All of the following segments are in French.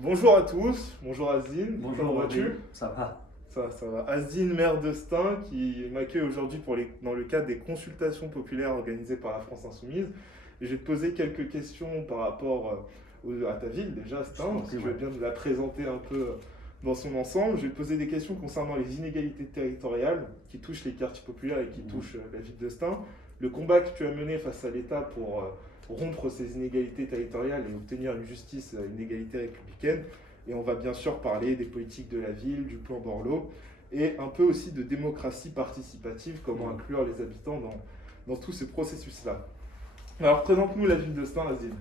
Bonjour à tous, bonjour Azine, Bonjour, comment Audrey. vas-tu? Ça va? Ça va. Azine, maire de Stein, qui m'accueille aujourd'hui dans le cadre des consultations populaires organisées par la France Insoumise. Et je vais te poser quelques questions par rapport à ta ville, déjà, Je t'en Stein, si prie, tu veux ouais. bien nous la présenter un peu dans son ensemble. Je vais te poser des questions concernant les inégalités territoriales qui touchent les quartiers populaires et qui touchent la ville de Stein. Le combat que tu as mené face à l'État pour rompre ces inégalités territoriales et obtenir une justice, une égalité républicaine. Et on va bien sûr parler des politiques de la ville, du plan Borloo, et un peu aussi de démocratie participative, comment inclure les habitants dans tout ce processus-là. Alors présente-nous la ville de Stein, Azine.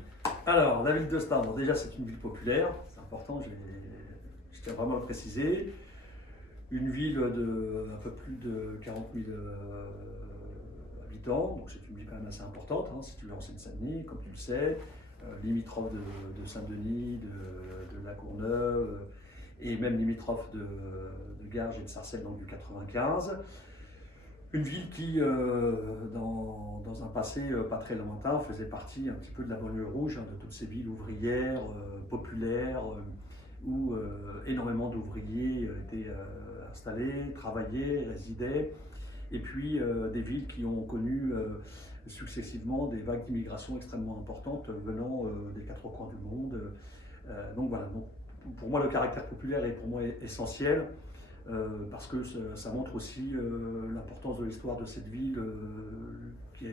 Alors, la ville de Stein, bon, déjà c'est une ville populaire, c'est important, je tiens vraiment à le préciser. Une ville de un peu plus de 40 000 habitants, donc c'est une ville quand même assez importante, hein, située en Seine-Saint-Denis, comme tu le sais, limitrophe de Saint-Denis, de La Courneuve, et même limitrophe de Garges et de Sarcelles, donc du 95. Une ville qui, dans un passé pas très lointain, faisait partie un petit peu de la banlieue rouge, hein, de toutes ces villes ouvrières, populaires, où énormément d'ouvriers étaient installés, travaillaient, résidaient, et puis des villes qui ont connu successivement des vagues d'immigration extrêmement importantes venant des quatre coins du monde. Donc voilà, donc, pour moi le caractère populaire est pour moi essentiel. Parce que ça montre aussi l'importance de l'histoire de cette ville qui a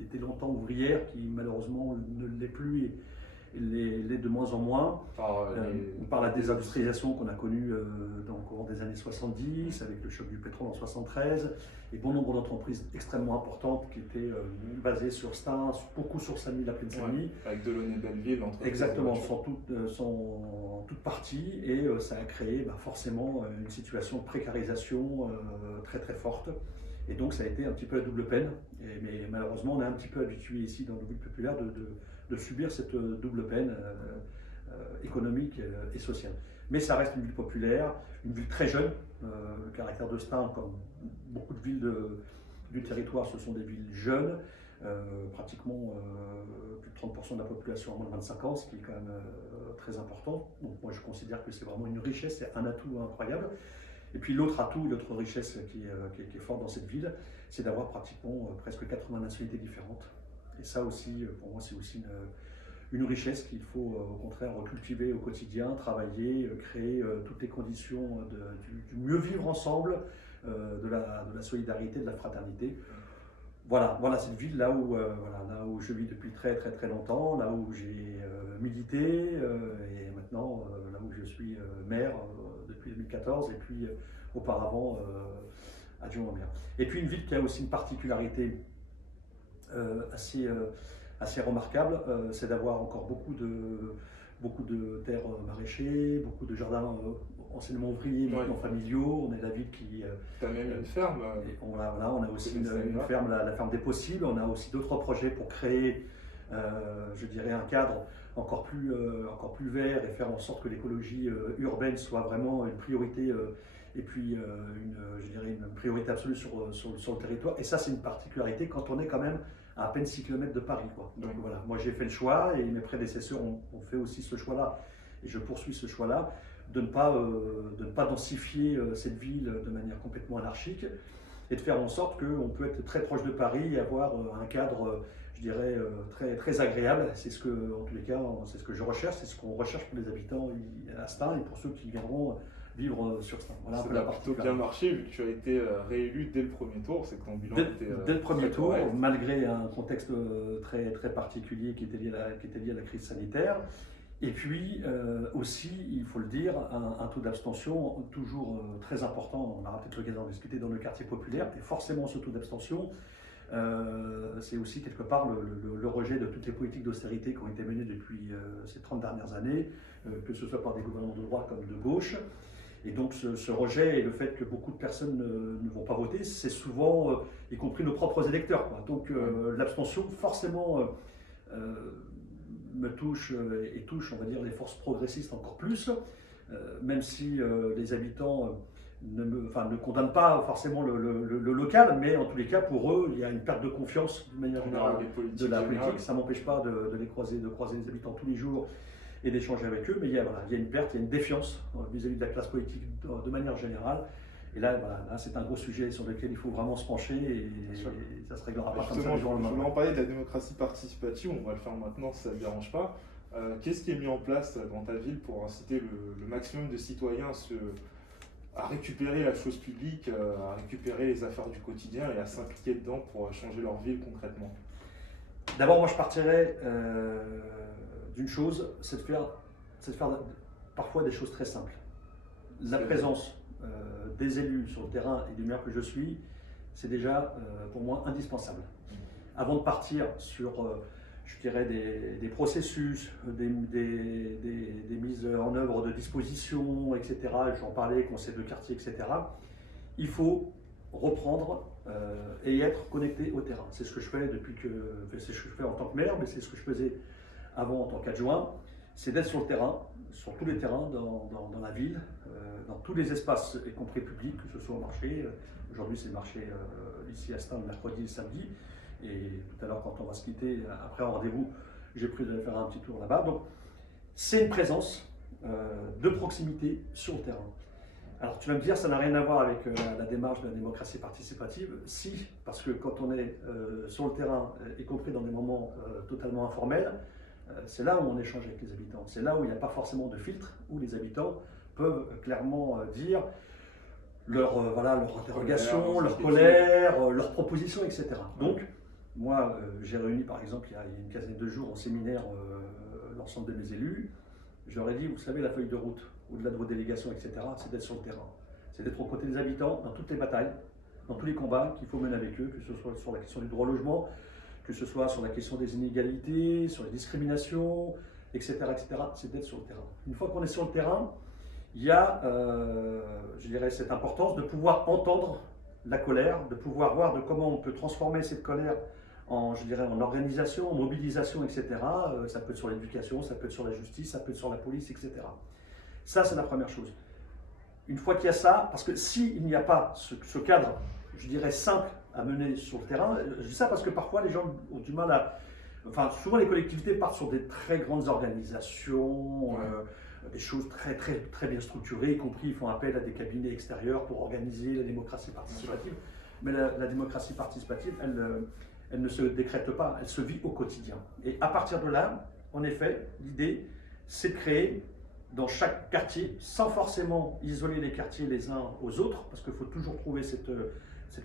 été longtemps ouvrière, qui malheureusement ne l'est plus et l'est de moins en moins, par la désindustrialisation qu'on a connue dans le courant des années 70, avec le choc du pétrole en 73, et bon nombre d'entreprises extrêmement importantes qui étaient basées sur Stein, beaucoup sur Saint-Denis, la plaine Saint-Denis. Ouais, avec Delaunay-Belleville, l'entreprise. Exactement, sont toutes parties et ça a créé forcément une situation de précarisation très très forte. Et donc ça a été un petit peu la double peine. Mais malheureusement, on est un petit peu habitué ici dans nos villes populaires de subir cette double peine économique et sociale. Mais ça reste une ville populaire, une ville très jeune. Le caractère de Stein, comme beaucoup de villes du territoire, ce sont des villes jeunes. Pratiquement plus de 30% de la population à moins de 25 ans, ce qui est quand même très important. Donc moi je considère que c'est vraiment une richesse, c'est un atout incroyable. Et puis l'autre atout, l'autre richesse qui est forte dans cette ville, c'est d'avoir pratiquement presque 80 nationalités différentes. Et ça aussi, pour moi, c'est aussi une richesse qu'il faut au contraire cultiver au quotidien, travailler, créer toutes les conditions du mieux vivre ensemble, de la solidarité, de la fraternité. Voilà cette ville là où je vis depuis très très très longtemps, là où j'ai milité et maintenant là où je suis maire depuis 2014 et puis auparavant adjoint au maire. Et puis une ville qui a aussi une particularité assez remarquable, c'est d'avoir encore beaucoup de terres maraîchers, beaucoup de jardins enseignement ouvrier, maintenant familiaux. On est la ville qui. Tu as même une ferme. On a aussi une ferme, la ferme des possibles. On a aussi d'autres projets pour créer, je dirais, un cadre encore plus vert et faire en sorte que l'écologie urbaine soit vraiment une priorité et puis je dirais une priorité absolue sur le territoire. Et ça, c'est une particularité quand on est quand même à peine 6 km de Paris, quoi. Donc voilà, moi j'ai fait le choix et mes prédécesseurs ont fait aussi ce choix-là et je poursuis ce choix-là de ne pas densifier cette ville de manière complètement anarchique et de faire en sorte qu'on peut être très proche de Paris et avoir un cadre, je dirais, très, très agréable. C'est ce que, en tous les cas, c'est ce que je recherche, c'est ce qu'on recherche pour les habitants à Stein et pour ceux qui viendront vivre sur Stein. Voilà, ça a plutôt bien marché vu que tu as été réélu dès le premier tour, c'est que ton bilan était dès le premier tour, correct. Malgré un contexte très, très particulier qui était lié à la crise sanitaire. Et puis aussi, il faut le dire, un taux d'abstention toujours très important. On aura peut-être l'occasion d'en discuter dans le quartier populaire. Et forcément, ce taux d'abstention, c'est aussi quelque part le rejet de toutes les politiques d'austérité qui ont été menées depuis ces 30 dernières années, que ce soit par des gouvernements de droite comme de gauche. Et donc ce rejet et le fait que beaucoup de personnes ne vont pas voter, c'est souvent, y compris nos propres électeurs, quoi. Donc l'abstention, forcément, me touche et touche, on va dire, les forces progressistes encore plus, même si les habitants ne condamnent pas forcément le local, mais en tous les cas, pour eux, il y a une perte de confiance d'une manière générale de la politique. Ça ne m'empêche pas de croiser les habitants tous les jours et d'échanger avec eux, mais voilà, il y a une perte, il y a une défiance vis-à-vis de la classe politique de manière générale. Et là, voilà, là c'est un gros sujet sur lequel il faut vraiment se pencher et ça se réglera pas comme ça. Justement, je voulais en parler de la démocratie participative, on va le faire maintenant si ça ne te dérange pas. Qu'est-ce qui est mis en place dans ta ville pour inciter le maximum de citoyens à récupérer la chose publique, à récupérer les affaires du quotidien et à s'impliquer dedans pour changer leur ville concrètement? D'abord, moi je partirais d'une chose, c'est de faire parfois des choses très simples. La présence des élus sur le terrain et du maire que je suis, c'est déjà pour moi indispensable. Avant de partir sur, je dirais, des processus, des mises en œuvre de dispositions, etc., j'en parlais, conseil de quartier, etc., il faut reprendre et être connecté au terrain. C'est ce que je fais c'est ce que je fais en tant que maire, mais c'est ce que je faisais avant en tant qu'adjoint, c'est d'être sur le terrain, sur tous les terrains dans la ville, dans tous les espaces, y compris publics, que ce soit au marché. Aujourd'hui, c'est le marché ici à Stains, le mercredi et le samedi. Et tout à l'heure, quand on va se quitter, après un rendez-vous, j'ai pris d'aller faire un petit tour là-bas. Donc, c'est une présence de proximité sur le terrain. Alors, tu vas me dire, ça n'a rien à voir avec la démarche de la démocratie participative. Si, parce que quand on est sur le terrain, y compris dans des moments totalement informels, c'est là où on échange avec les habitants. C'est là où il n'y a pas forcément de filtre, où les habitants peuvent clairement dire leur interrogation, leur colère, leurs propositions, etc. Donc, moi, j'ai réuni par exemple il y a une quinzaine de jours en séminaire l'ensemble de mes élus. Je leur ai dit, vous savez, la feuille de route, au-delà de vos délégations, etc., c'est d'être sur le terrain. C'est d'être aux côtés des habitants dans toutes les batailles, dans tous les combats qu'il faut mener avec eux, que ce soit sur la question du droit au logement, que ce soit sur la question des inégalités, sur les discriminations, etc., etc., c'est d'être sur le terrain. Une fois qu'on est sur le terrain, il y a, je dirais, cette importance de pouvoir entendre la colère, de pouvoir voir de comment on peut transformer cette colère en organisation, en mobilisation, etc. Ça peut être sur l'éducation, ça peut être sur la justice, ça peut être sur la police, etc. Ça, c'est la première chose. Une fois qu'il y a ça, parce que s'il n'y a pas ce cadre, je dirais, simple à mener sur le terrain, je dis ça parce que parfois les gens ont du mal à... Enfin, souvent les collectivités partent sur des très grandes organisations, des choses très, très, très bien structurées, y compris ils font appel à des cabinets extérieurs pour organiser la démocratie participative. Mais la démocratie participative, elle ne se décrète pas, elle se vit au quotidien. Et à partir de là, en effet, l'idée, c'est de créer dans chaque quartier, sans forcément isoler les quartiers les uns aux autres, parce qu'il faut toujours trouver cette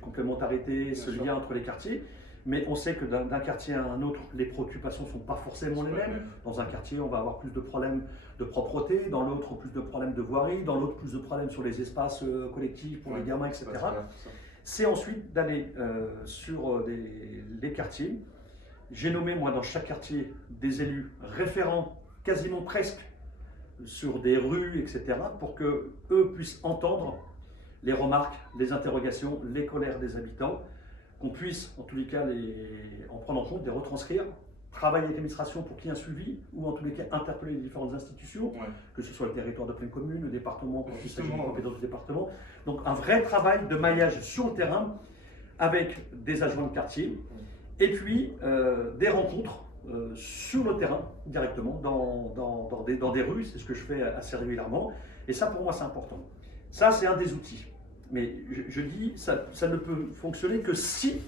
complémentarité, ce lien entre les quartiers. Mais on sait que d'un quartier à un autre, les préoccupations ne sont pas forcément les mêmes. Dans un quartier, on va avoir plus de problèmes de propreté, dans l'autre, plus de problèmes de voirie, dans l'autre, plus de problèmes sur les espaces collectifs pour les gamins, etc. C'est ensuite d'aller sur les quartiers. J'ai nommé, moi, dans chaque quartier, des élus référents, quasiment presque, sur des rues, etc., pour qu'eux puissent entendre les remarques, les interrogations, les colères des habitants, qu'on puisse, en tous les cas, en prendre en compte, les retranscrire, travailler avec l'administration pour qu'il y ait un suivi, ou en tous les cas interpeller les différentes institutions, que ce soit le territoire de pleine commune, le département, quand il s'agit de compétences du département. Donc un vrai travail de maillage sur le terrain, avec des adjoints de quartier, et puis des rencontres sur le terrain, directement, dans des rues, c'est ce que je fais assez régulièrement, et ça pour moi c'est important. Ça c'est un des outils. Mais je dis, ça ne peut fonctionner que si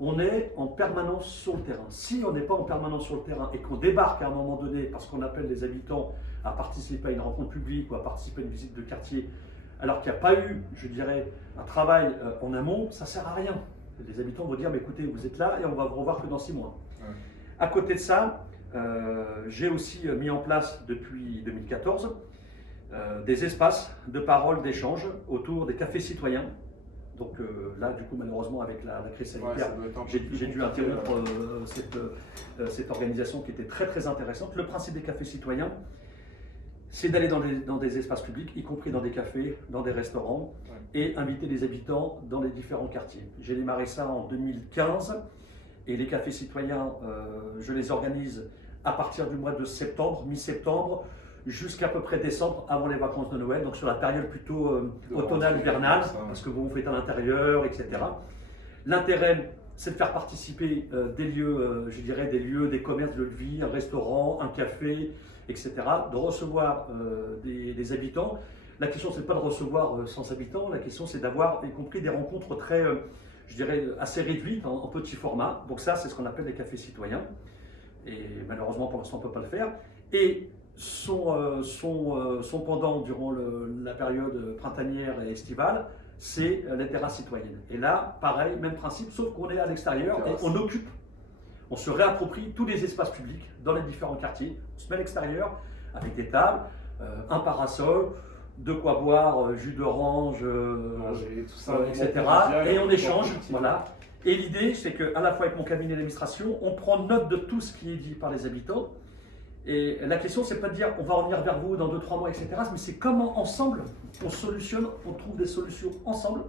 on est en permanence sur le terrain. Si on n'est pas en permanence sur le terrain et qu'on débarque à un moment donné parce qu'on appelle les habitants à participer à une rencontre publique ou à participer à une visite de quartier, alors qu'il n'y a pas eu, je dirais, un travail en amont, ça ne sert à rien. Les habitants vont dire, mais écoutez, vous êtes là et on va vous revoir que dans 6 mois. À côté de ça, j'ai aussi mis en place depuis 2014 des espaces de parole, d'échange autour des cafés citoyens. Donc là, du coup, malheureusement, avec la crise sanitaire, j'ai dû interrompre cette organisation qui était très très intéressante. Le principe des cafés citoyens, c'est d'aller dans des espaces publics, y compris dans des cafés, dans des restaurants, et inviter les habitants dans les différents quartiers. J'ai démarré ça en 2015, et les cafés citoyens, je les organise à partir du mois de septembre, mi-septembre, jusqu'à peu près décembre, avant les vacances de Noël, donc sur la période plutôt automnale, hivernale, parce que vous faites à l'intérieur, etc. L'intérêt, c'est de faire participer des lieux, je dirais des lieux, des commerces de vie, un restaurant, un café, etc., de recevoir des habitants. La question, c'est pas de recevoir 100 habitants, la question, c'est d'avoir, y compris des rencontres très, je dirais, assez réduites, en petit format. Donc ça, c'est ce qu'on appelle les cafés citoyens. Et malheureusement, pour l'instant, on ne peut pas le faire. Et son pendant durant la période printanière et estivale, c'est les terrasses citoyennes. Et là, pareil, même principe, sauf qu'on est à l'extérieur et on occupe, on se réapproprie tous les espaces publics dans les différents quartiers. On se met à l'extérieur avec des tables, un parasol, de quoi boire, jus d'orange, tout ça, etc. Et on échange, voilà. Et l'idée, c'est qu'à la fois avec mon cabinet d'administration, on prend note de tout ce qui est dit par les habitants. Et la question, c'est pas de dire on va revenir vers vous dans 2-3 mois, etc. Mais c'est comment ensemble on solutionne, on trouve des solutions ensemble.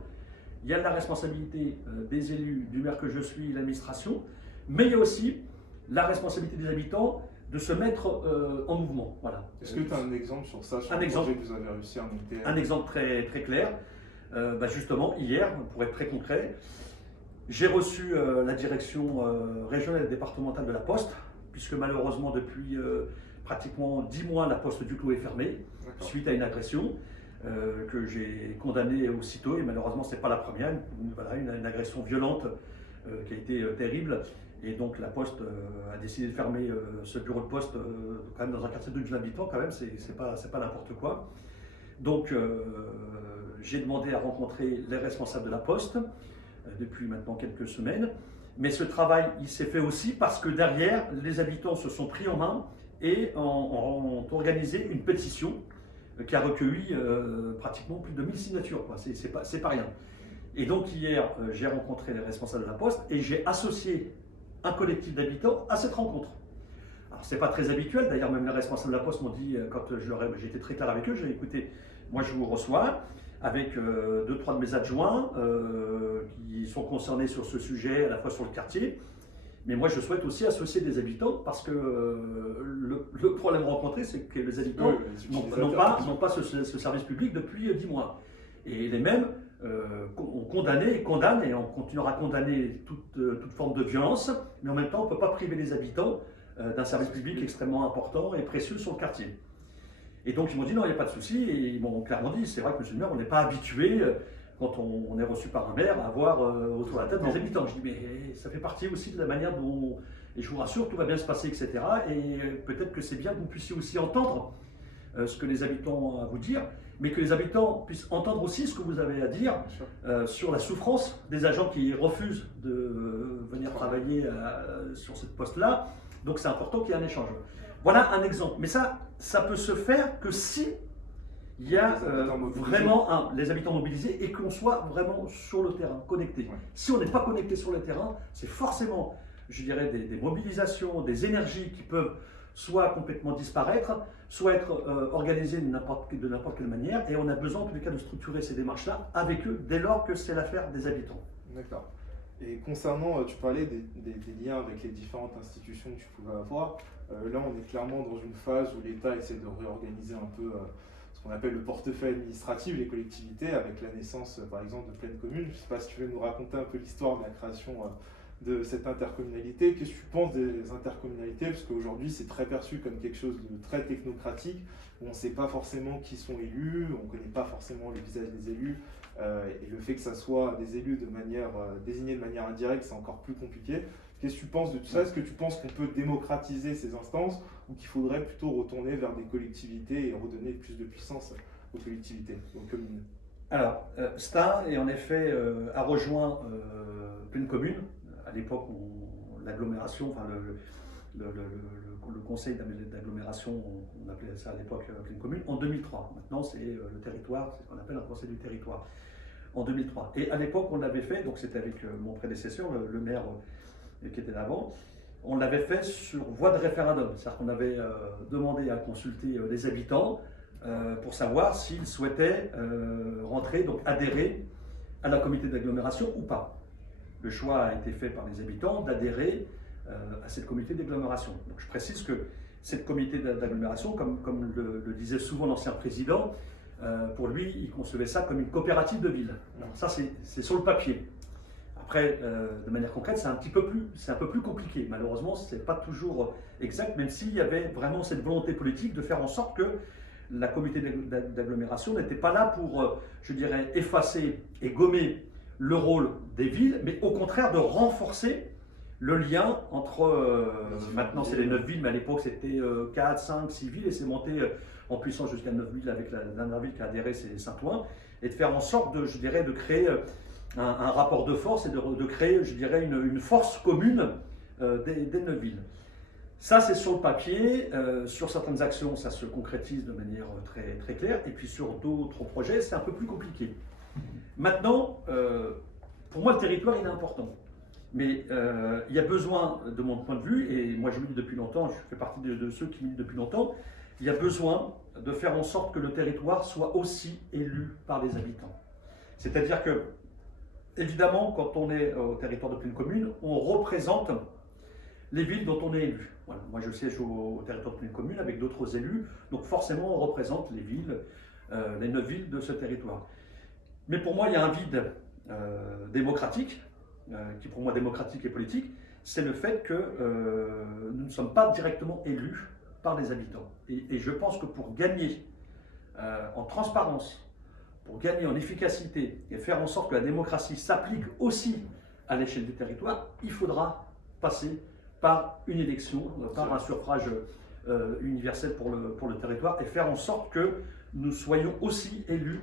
Il y a de la responsabilité des élus, du maire que je suis, l'administration, mais il y a aussi la responsabilité des habitants de se mettre en mouvement. Voilà. Est-ce que tu as un exemple sur ça, sur un exemple, projet que vous avez réussi à monter? Un exemple très, très clair. Justement, hier, pour être très concret, j'ai reçu la direction régionale et départementale de la Poste, puisque malheureusement, depuis pratiquement 10 mois, la Poste du Clos est fermée, suite à une agression que j'ai condamnée aussitôt, et malheureusement, ce n'est pas la première, une agression violente qui a été terrible. Et donc la Poste a décidé de fermer ce bureau de poste quand même dans un quartier de 12 habitants, quand même, c'est pas n'importe quoi. Donc j'ai demandé à rencontrer les responsables de la Poste depuis maintenant quelques semaines. Mais ce travail, il s'est fait aussi parce que derrière, les habitants se sont pris en main et ont organisé une pétition qui a recueilli pratiquement plus de 1000 signatures. C'est pas rien. Et donc hier, j'ai rencontré les responsables de la Poste et j'ai associé un collectif d'habitants à cette rencontre. Alors c'est pas très habituel, d'ailleurs même les responsables de la Poste m'ont dit, quand j'ai été très clair avec eux, j'ai dit écoutez, moi je vous reçois avec 2-3 de mes adjoints qui sont concernés sur ce sujet, à la fois sur le quartier, mais moi je souhaite aussi associer des habitants parce que le problème rencontré, c'est que les habitants n'ont pas ce service public depuis 10 mois. Et les mêmes ont condamné et condamnent, et on continuera à condamner toute forme de violence, mais en même temps on ne peut pas priver les habitants d'un service public extrêmement important et précieux sur le quartier. Et donc ils m'ont dit non, il n'y a pas de souci, et ils m'ont clairement dit, c'est vrai que monsieur le maire, on n'est pas habitué, quand on est reçu par un maire, à avoir autour de la table des habitants. Je dis mais ça fait partie aussi de la manière dont, et je vous rassure, tout va bien se passer, etc. Et peut-être que c'est bien que vous puissiez aussi entendre ce que les habitants ont à vous dire, mais que les habitants puissent entendre aussi ce que vous avez à dire sur la souffrance des agents qui refusent de venir travailler sur cette poste-là. Donc c'est important qu'il y ait un échange. Voilà un exemple. Mais ça peut se faire que si il y a vraiment les habitants mobilisés et qu'on soit vraiment sur le terrain, connectés. Ouais. Si on n'est pas connecté sur le terrain, c'est forcément, je dirais, des mobilisations, des énergies qui peuvent soit complètement disparaître, soit être organisées de n'importe quelle manière. Et on a besoin, en tous les cas, de structurer ces démarches-là avec eux, dès lors que c'est l'affaire des habitants. D'accord. Et concernant, tu parlais des liens avec les différentes institutions que tu pouvais avoir. Là, on est clairement dans une phase où l'État essaie de réorganiser un peu ce qu'on appelle le portefeuille administratif des collectivités, avec la naissance, par exemple, de pleines communes. Je ne sais pas si tu veux nous raconter un peu l'histoire de la création de cette intercommunalité. Qu'est-ce que tu penses des intercommunalités? Parce qu'aujourd'hui, c'est très perçu comme quelque chose de très technocratique, où on ne sait pas forcément qui sont élus, on ne connaît pas forcément le visage des élus, et le fait que ça soit des élus désignés de manière indirecte, c'est encore plus compliqué. Qu'est-ce que tu penses de tout ça? Est-ce que tu penses qu'on peut démocratiser ces instances ou qu'il faudrait plutôt retourner vers des collectivités et redonner plus de puissance aux collectivités, aux communes? Alors, STA, et en effet, a rejoint Pleine Commune, à l'époque où l'agglomération, enfin le conseil d'agglomération, on appelait ça à l'époque Pleine Commune, en 2003. Maintenant, c'est le territoire, c'est ce qu'on appelle un conseil du territoire, en 2003. Et à l'époque, on l'avait fait, donc c'était avec mon prédécesseur, le maire qui était avant, on l'avait fait sur voie de référendum. C'est-à-dire qu'on avait demandé à consulter les habitants pour savoir s'ils souhaitaient rentrer, donc adhérer à la communauté d'agglomération ou pas. Le choix a été fait par les habitants d'adhérer à cette communauté d'agglomération. Donc je précise que cette communauté d'agglomération, comme le disait souvent l'ancien président, pour lui, il concevait ça comme une coopérative de ville. Alors ça, c'est sur le papier. Après, de manière concrète, c'est un peu plus compliqué. Malheureusement, ce n'est pas toujours exact, même s'il y avait vraiment cette volonté politique de faire en sorte que la communauté d'agglomération n'était pas là pour, je dirais, effacer et gommer le rôle des villes, mais au contraire de renforcer le lien entre, maintenant c'est les 9 villes, mais à l'époque c'était 4, 5, 6 villes, et c'est monté en puissance jusqu'à 9 villes avec la dernière ville qui a adhéré, c'est Saint-Ouen, et de faire en sorte de, je dirais, de créer un rapport de force et de créer, je dirais, une force commune des 9 villes. Ça, c'est sur le papier. Sur certaines actions, ça se concrétise de manière très, très claire. Et puis sur d'autres projets, c'est un peu plus compliqué. Maintenant, pour moi, le territoire, il est important. Mais il y a besoin, de mon point de vue, et moi je milite depuis longtemps, je fais partie de ceux qui militent depuis longtemps, il y a besoin de faire en sorte que le territoire soit aussi élu par les habitants. C'est-à-dire que, évidemment, quand on est au territoire de pleine commune, on représente les villes dont on est élu. Voilà. Moi, je siège au territoire de pleine commune avec d'autres élus, donc forcément, on représente les villes, les 9 villes de ce territoire. Mais pour moi, il y a un vide démocratique, qui pour moi démocratique et politique, c'est le fait que nous ne sommes pas directement élus par les habitants. Et je pense que pour gagner en transparence, pour gagner en efficacité et faire en sorte que la démocratie s'applique aussi à l'échelle du territoire, il faudra passer par une élection, par un suffrage universel pour le territoire et faire en sorte que nous soyons aussi élus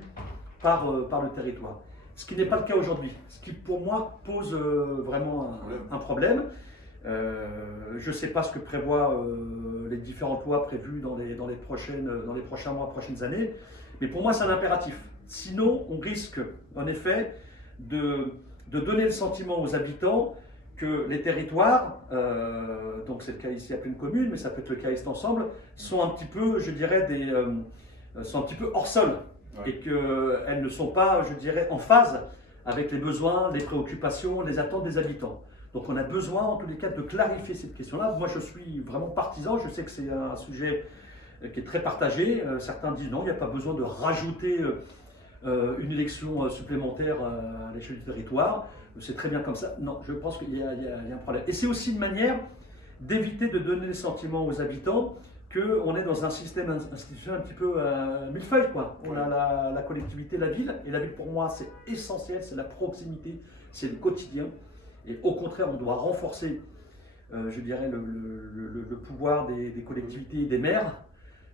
par le territoire. Ce qui n'est pas le cas aujourd'hui, ce qui pour moi pose vraiment un problème. Je ne sais pas ce que prévoient les différentes lois prévues dans les prochains mois, prochaines années, mais pour moi c'est un impératif. Sinon, on risque en effet de donner le sentiment aux habitants que les territoires, donc c'est le cas ici à pleine commune, mais ça peut être le cas ici ensemble, sont un petit peu, je dirais, sont un petit peu hors sol. Ouais. Et qu'elles ne sont pas, je dirais, en phase avec les besoins, les préoccupations, les attentes des habitants. Donc on a besoin, en tous les cas, de clarifier cette question-là. Moi, je suis vraiment partisan. Je sais que c'est un sujet qui est très partagé. Certains disent non, il n'y a pas besoin de rajouter une élection supplémentaire à l'échelle du territoire. C'est très bien comme ça. Non, je pense qu'il y a un problème. Et c'est aussi une manière d'éviter de donner le sentiment aux habitants qu'on est dans un système institutionnel un petit peu millefeuille, quoi. On a la collectivité, la ville, et la ville pour moi c'est essentiel, c'est la proximité, c'est le quotidien. Et au contraire, on doit renforcer, je dirais, le pouvoir des collectivités et des maires.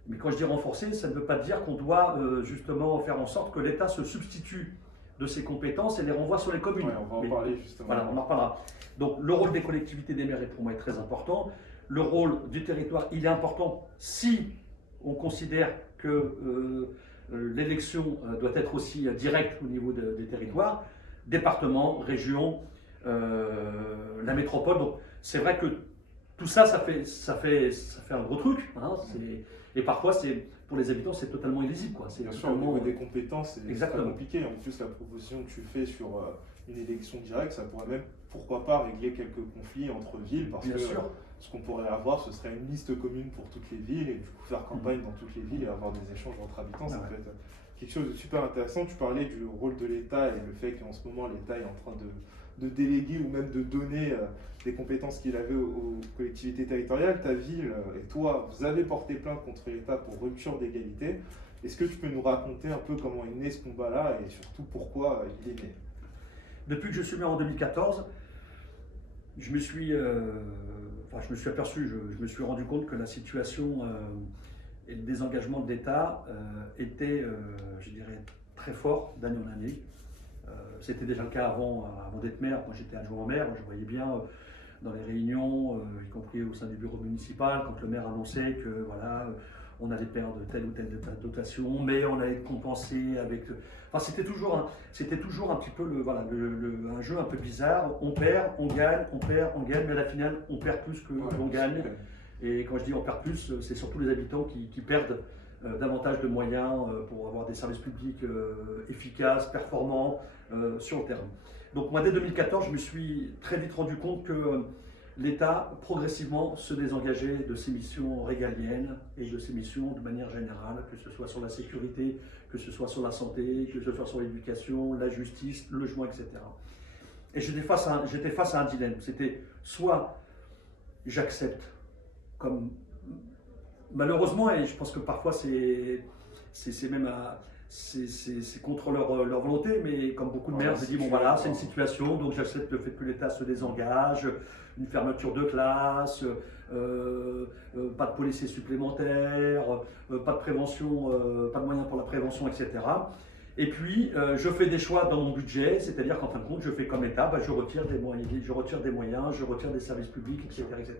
Mais quand je dis renforcer, ça ne veut pas dire qu'on doit justement faire en sorte que l'État se substitue de ses compétences et les renvoie sur les communes. Ouais, on va en parler justement. Voilà, on en reparlera. Donc le rôle des collectivités, des maires, pour moi, est très important. Le rôle du territoire, il est important si on considère que l'élection doit être aussi directe au niveau des territoires, départements, régions, la métropole. Donc c'est vrai que tout ça, ça fait un gros truc. Hein, et parfois, pour les habitants, c'est totalement illisible. Quoi. Bien sûr, au niveau des compétences, c'est très compliqué. En plus, la proposition que tu fais sur une élection directe, ça pourrait même, pourquoi pas, régler quelques conflits entre villes. Parce que ce qu'on pourrait avoir, ce serait une liste commune pour toutes les villes et du coup faire campagne dans toutes les villes et avoir des échanges entre habitants. Ça peut être quelque chose de super intéressant. Tu parlais du rôle de l'État et le fait qu'en ce moment, l'État est en train de déléguer ou même de donner des compétences qu'il avait aux collectivités territoriales. Ta ville et toi, vous avez porté plainte contre l'État pour rupture d'égalité. Est-ce que tu peux nous raconter un peu comment est né ce combat-là et surtout pourquoi il est né? Depuis que je suis maire en 2014, je me suis aperçu, je me suis rendu compte que la situation et le désengagement de l'État était, je dirais, très fort d'année en année. C'était déjà le cas avant d'être maire. Moi, j'étais adjoint au maire. Je voyais bien dans les réunions, y compris au sein du bureau municipal, quand le maire annonçait que voilà, on allait perdre telle ou telle dotation, mais on allait compenser avec. Enfin, c'était toujours un petit peu un jeu un peu bizarre. On perd, on gagne, on perd, on gagne, mais à la finale, on perd plus que l'on gagne. Et quand je dis on perd plus, c'est surtout les habitants qui perdent davantage de moyens pour avoir des services publics efficaces, performants sur le terrain. Donc moi, dès 2014, je me suis très vite rendu compte que l'État, progressivement, se désengageait de ses missions régaliennes et de ses missions de manière générale, que ce soit sur la sécurité, que ce soit sur la santé, que ce soit sur l'éducation, la justice, le logement, etc. Et j'étais face à un dilemme. C'était soit j'accepte, comme malheureusement, et je pense que parfois c'est même c'est contre leur volonté, mais comme beaucoup de maires, je dis bon voilà, c'est une situation, donc j'accepte le fait que l'État se désengage, une fermeture de classe, pas de policiers supplémentaires, pas de prévention, pas de moyens pour la prévention, etc. Et puis, je fais des choix dans mon budget, c'est-à-dire qu'en fin de compte, je fais comme l'État, je retire des moyens, je retire des services publics, etc. etc.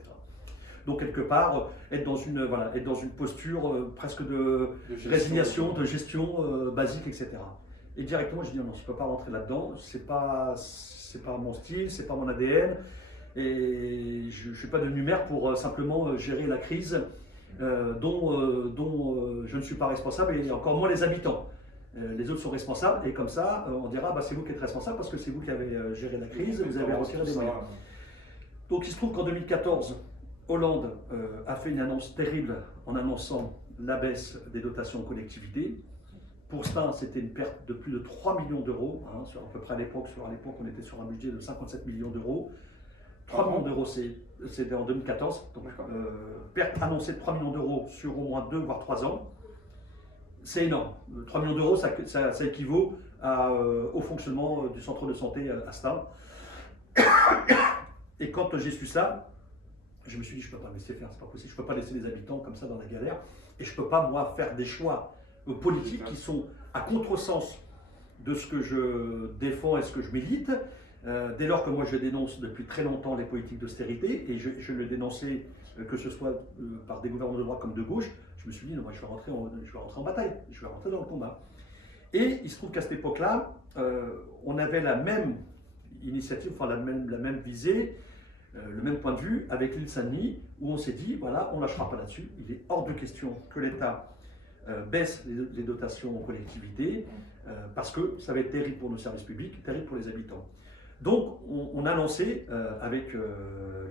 Donc, quelque part, être dans une posture presque de résignation, de gestion basique, etc. Et directement, je dis non, je ne peux pas rentrer là-dedans, c'est pas mon style, c'est pas mon ADN, et je ne suis pas devenu maire pour simplement gérer la crise dont je ne suis pas responsable, et encore moins les habitants. Les autres sont responsables, et comme ça, on dira c'est vous qui êtes responsable parce que c'est vous qui avez géré la crise, vous avez retiré des moyens. Donc il se trouve qu'en 2014, Hollande a fait une annonce terrible en annonçant la baisse des dotations aux collectivités. Pour ça, c'était une perte de plus de 3 millions d'euros, sur à peu près à l'époque, on était sur un budget de 57 millions d'euros. 3 millions d'euros, c'était en 2014, donc perte annoncée de 3 millions d'euros sur au moins 2 voire 3 ans. C'est énorme. 3 millions d'euros, ça équivaut au fonctionnement du centre de santé à Stains. Et quand j'ai su ça, je me suis dit, je ne peux pas me laisser faire, c'est pas possible. Je ne peux pas laisser les habitants comme ça dans la galère. Et je ne peux pas, moi, faire des choix politiques qui sont à contresens de ce que je défends et ce que je milite. Dès lors que moi, je dénonce depuis très longtemps les politiques d'austérité, et je le dénonçais, que ce soit par des gouvernements de droite comme de gauche, je me suis dit, non, moi, je vais rentrer en bataille, je vais rentrer dans le combat. Et il se trouve qu'à cette époque-là, on avait la même initiative, enfin la même visée, le même point de vue avec l'île Saint-Denis, où on s'est dit, voilà, on ne lâchera pas là-dessus. Il est hors de question que l'État baisse les dotations aux collectivités, parce que ça va être terrible pour nos services publics, terrible pour les habitants. Donc, on a lancé avec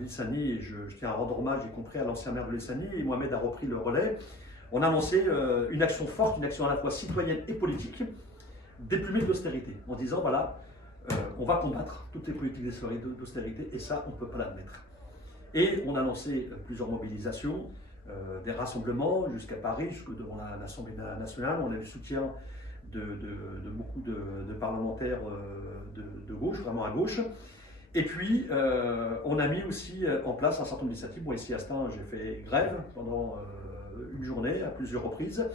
l'île Saint-Denis, et je tiens à rendre hommage, y compris à l'ancien maire de l'île Saint-Denis, et Mohamed a repris le relais. On a lancé une action forte, une action à la fois citoyenne et politique, déplumée de l'austérité, en disant voilà, on va combattre toutes les politiques d'austérité, et ça, on ne peut pas l'admettre. Et on a lancé plusieurs mobilisations, des rassemblements jusqu'à Paris, jusque devant l'Assemblée nationale. On a eu le soutien de beaucoup de parlementaires de gauche, vraiment à gauche. Et puis, on a mis aussi en place un certain nombre d'initiatives. Moi, ici à Stains, j'ai fait grève pendant une journée à plusieurs reprises.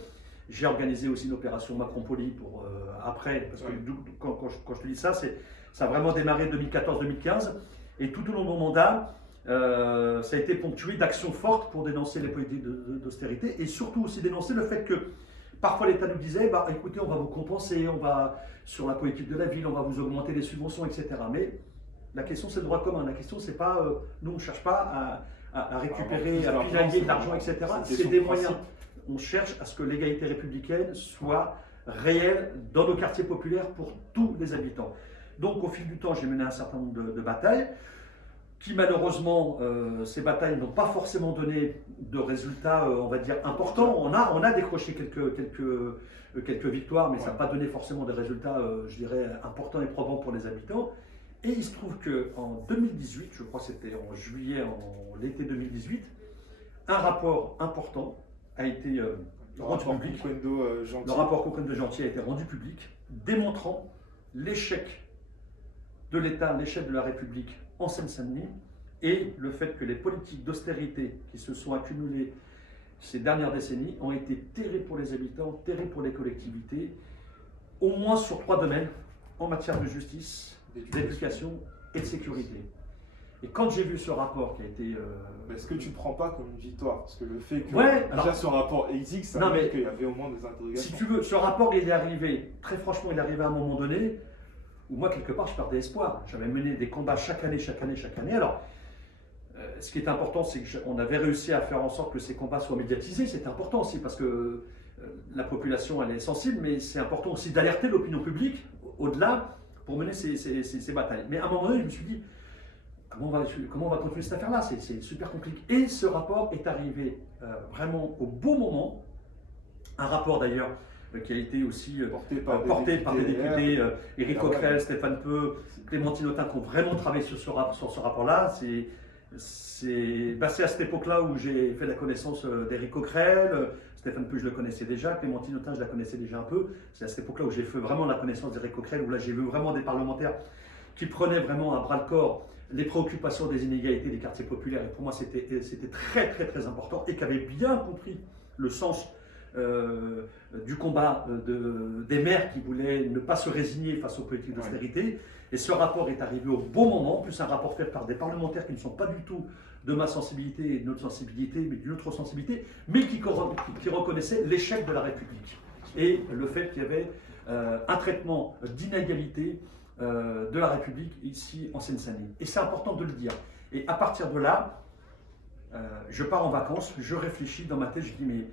J'ai organisé aussi une opération Macron-Poli pour après, parce que quand je te dis ça, ça a vraiment démarré 2014-2015. Et tout au long de mon mandat, ça a été ponctué d'actions fortes pour dénoncer les politiques d'austérité, et surtout aussi dénoncer le fait que parfois l'État nous disait, écoutez, on va vous compenser, on va sur la politique de la ville, on va vous augmenter les subventions, etc. Mais la question, c'est le droit commun. La question, c'est pas, nous, on ne cherche pas à récupérer, à pinailler de l'argent, etc. C'est des moyens. On cherche à ce que l'égalité républicaine soit réelle dans nos quartiers populaires pour tous les habitants. Donc, au fil du temps, j'ai mené un certain nombre de batailles qui, malheureusement, ces batailles n'ont pas forcément donné de résultats, on va dire, importants. On a décroché quelques victoires, mais ça n'a pas donné forcément des résultats, je dirais, importants et probants pour les habitants. Et il se trouve qu'en 2018, je crois que c'était en juillet, en l'été 2018, un rapport important a été rendu public. Le rapport Cochrane-Degentil a été rendu public, démontrant l'échec de l'État, l'échec de la République en Seine-Saint-Denis, et le fait que les politiques d'austérité qui se sont accumulées ces dernières décennies ont été terribles pour les habitants, terribles pour les collectivités, au moins sur 3 domaines, en matière de justice, d'éducation et de sécurité. Et quand j'ai vu ce rapport qui a été... Est-ce que tu ne prends pas comme une victoire? Parce que le fait que déjà ce rapport existe, ça veut dire qu'il y avait au moins des interrogations. Si tu veux, ce rapport, il est arrivé, très franchement, il est arrivé à un moment donné où moi, quelque part, je perdais espoir. J'avais mené des combats chaque année. Alors, ce qui est important, c'est qu'on avait réussi à faire en sorte que ces combats soient médiatisés. C'est important aussi parce que la population, elle est sensible, mais c'est important aussi d'alerter l'opinion publique au-delà pour mener ces batailles. Mais à un moment donné, je me suis dit, comment on va continuer cette affaire-là? C'est super compliqué. Et ce rapport est arrivé vraiment au bon moment. Un rapport d'ailleurs qui a été aussi porté par des députés, Éric Ah ouais. Coquerel, Stéphane Peu, Clémentine Autain, qui ont vraiment travaillé sur ce rapport-là. C'est à cette époque-là où j'ai fait la connaissance d'Éric Coquerel. Stéphane Peu, je le connaissais déjà. Clémentine Autain, je la connaissais déjà un peu. C'est à cette époque-là où j'ai fait vraiment la connaissance d'Éric Coquerel, où là j'ai vu vraiment des parlementaires qui prenaient vraiment à bras le corps les préoccupations des inégalités des quartiers populaires. Et pour moi, c'était très, très, très important et qui avaient bien compris le sens du combat des maires qui voulaient ne pas se résigner face aux politiques d'austérité. Et ce rapport est arrivé au bon moment, en plus un rapport fait par des parlementaires qui ne sont pas du tout de ma sensibilité et de notre sensibilité, mais d'une autre sensibilité, mais qui reconnaissaient l'échec de la République et le fait qu'il y avait un traitement d'inégalité de la République ici en Seine-Saint-Denis. Et c'est important de le dire. Et à partir de là, je pars en vacances, je réfléchis dans ma tête, je dis mais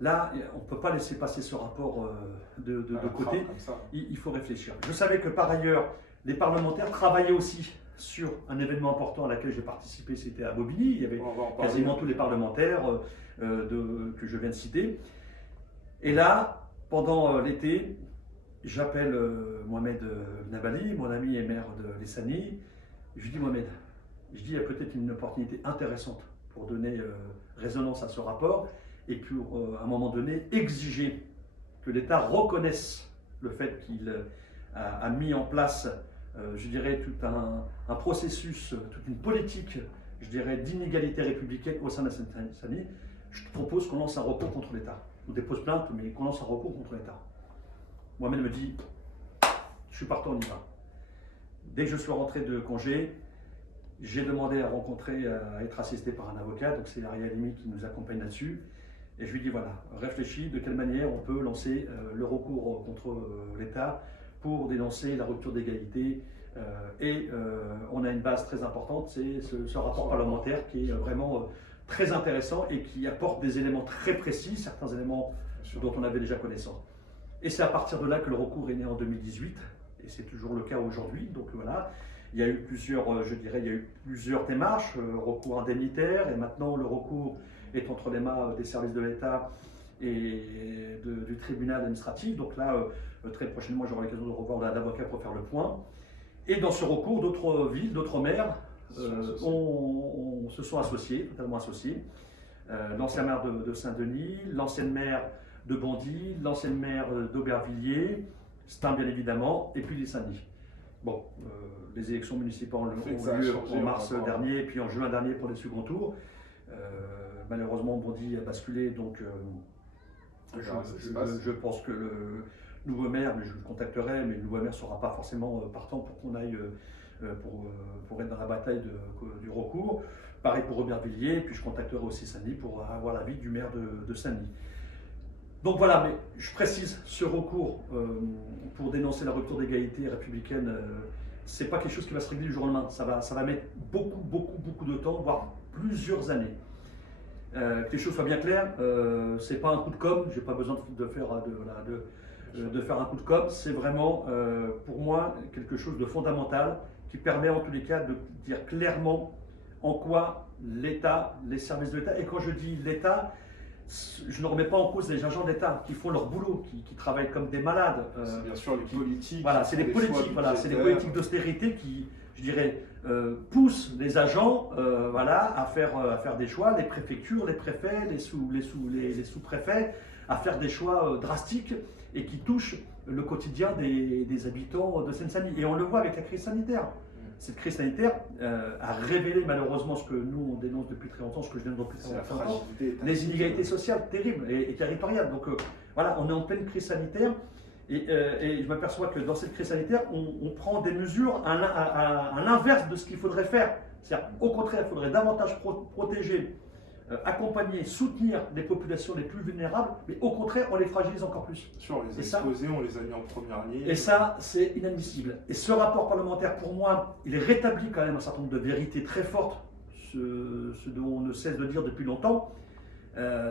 là, on ne peut pas laisser passer ce rapport de côté, il faut réfléchir. Je savais que par ailleurs, les parlementaires travaillaient aussi sur un événement important à laquelle j'ai participé, c'était à Bobigny, il y avait quasiment tous les parlementaires que je viens de citer. Et là, pendant l'été, j'appelle Mohamed Nabali, mon ami et maire de Lessani. Je lui dis Mohamed, il y a peut-être une opportunité intéressante pour donner résonance à ce rapport et pour, à un moment donné, exiger que l'État reconnaisse le fait qu'il a mis en place, je dirais, tout un processus, toute une politique, je dirais, d'inégalité républicaine au sein de la Seine-Saint-Denis. Je te propose qu'on lance un recours contre l'État. On dépose plainte, mais qu'on lance un recours contre l'État. Mohamed me dit, je suis partant, on y va. Dès que je suis rentré de congé, j'ai demandé à être assisté par un avocat, donc c'est Ariel Halimi qui nous accompagne là-dessus. Et je lui dis, voilà, réfléchis de quelle manière on peut lancer le recours contre l'État pour dénoncer la rupture d'égalité. On a une base très importante, c'est ce rapport parlementaire qui est vraiment très intéressant et qui apporte des éléments très précis, certains éléments dont on avait déjà connaissance. Et c'est à partir de là que le recours est né en 2018, et c'est toujours le cas aujourd'hui. Donc voilà, il y a eu plusieurs démarches, recours indemnitaire, et maintenant le recours est entre les mains des services de l'État et du tribunal administratif. Donc là, très prochainement, j'aurai l'occasion de revoir l'avocat pour faire le point. Et dans ce recours, d'autres villes, d'autres maires se sont associés, totalement associés. L'ancien maire de Saint-Denis, l'ancienne maire de Bondy, l'ancienne maire d'Aubervilliers, Stein bien évidemment, et puis les Saint-Denis. Bon, les élections municipales ont lieu en mars dernier, et puis en juin dernier pour les seconds tours. Malheureusement, Bondy a basculé, donc je pense que le nouveau maire, mais je le contacterai, mais le nouveau maire ne sera pas forcément partant pour qu'on aille pour être dans la bataille du recours. Pareil pour Aubervilliers, puis je contacterai aussi Saint-Denis pour avoir l'avis du maire de Saint-Denis. Donc voilà, mais je précise, ce recours pour dénoncer la rupture d'égalité républicaine, c'est pas quelque chose qui va se régler du jour au lendemain. Ça va mettre beaucoup de temps, voire plusieurs années. Que les choses soient bien claires, c'est pas un coup de com', j'ai pas besoin de faire un coup de com', c'est vraiment pour moi quelque chose de fondamental qui permet en tous les cas de dire clairement en quoi l'État, les services de l'État, et quand je dis l'État, je ne remets pas en cause les agents d'État qui font leur boulot, qui travaillent comme des malades. C'est bien sûr les politiques. Voilà, c'est les politiques d'austérité qui, je dirais, poussent les agents à faire des choix, les préfectures, les préfets, les sous-préfets, à faire des choix drastiques et qui touchent le quotidien des habitants de Seine-Saint-Denis. Et on le voit avec la crise sanitaire. Cette crise sanitaire a révélé malheureusement ce que nous on dénonce depuis très longtemps, ce que je dénonce depuis très longtemps, les inégalités sociales terribles et territoriales. Donc voilà, on est en pleine crise sanitaire et je m'aperçois que dans cette crise sanitaire, on prend des mesures à l'inverse de ce qu'il faudrait faire. C'est-à-dire, au contraire, il faudrait davantage protéger, accompagner, soutenir les populations les plus vulnérables, mais au contraire, on les fragilise encore plus. Sûr, on les a exposés, on les a mis en première ligne. Et ça, c'est inadmissible. Et ce rapport parlementaire, pour moi, il rétablit quand même un certain nombre de vérités très fortes, ce dont on ne cesse de dire depuis longtemps.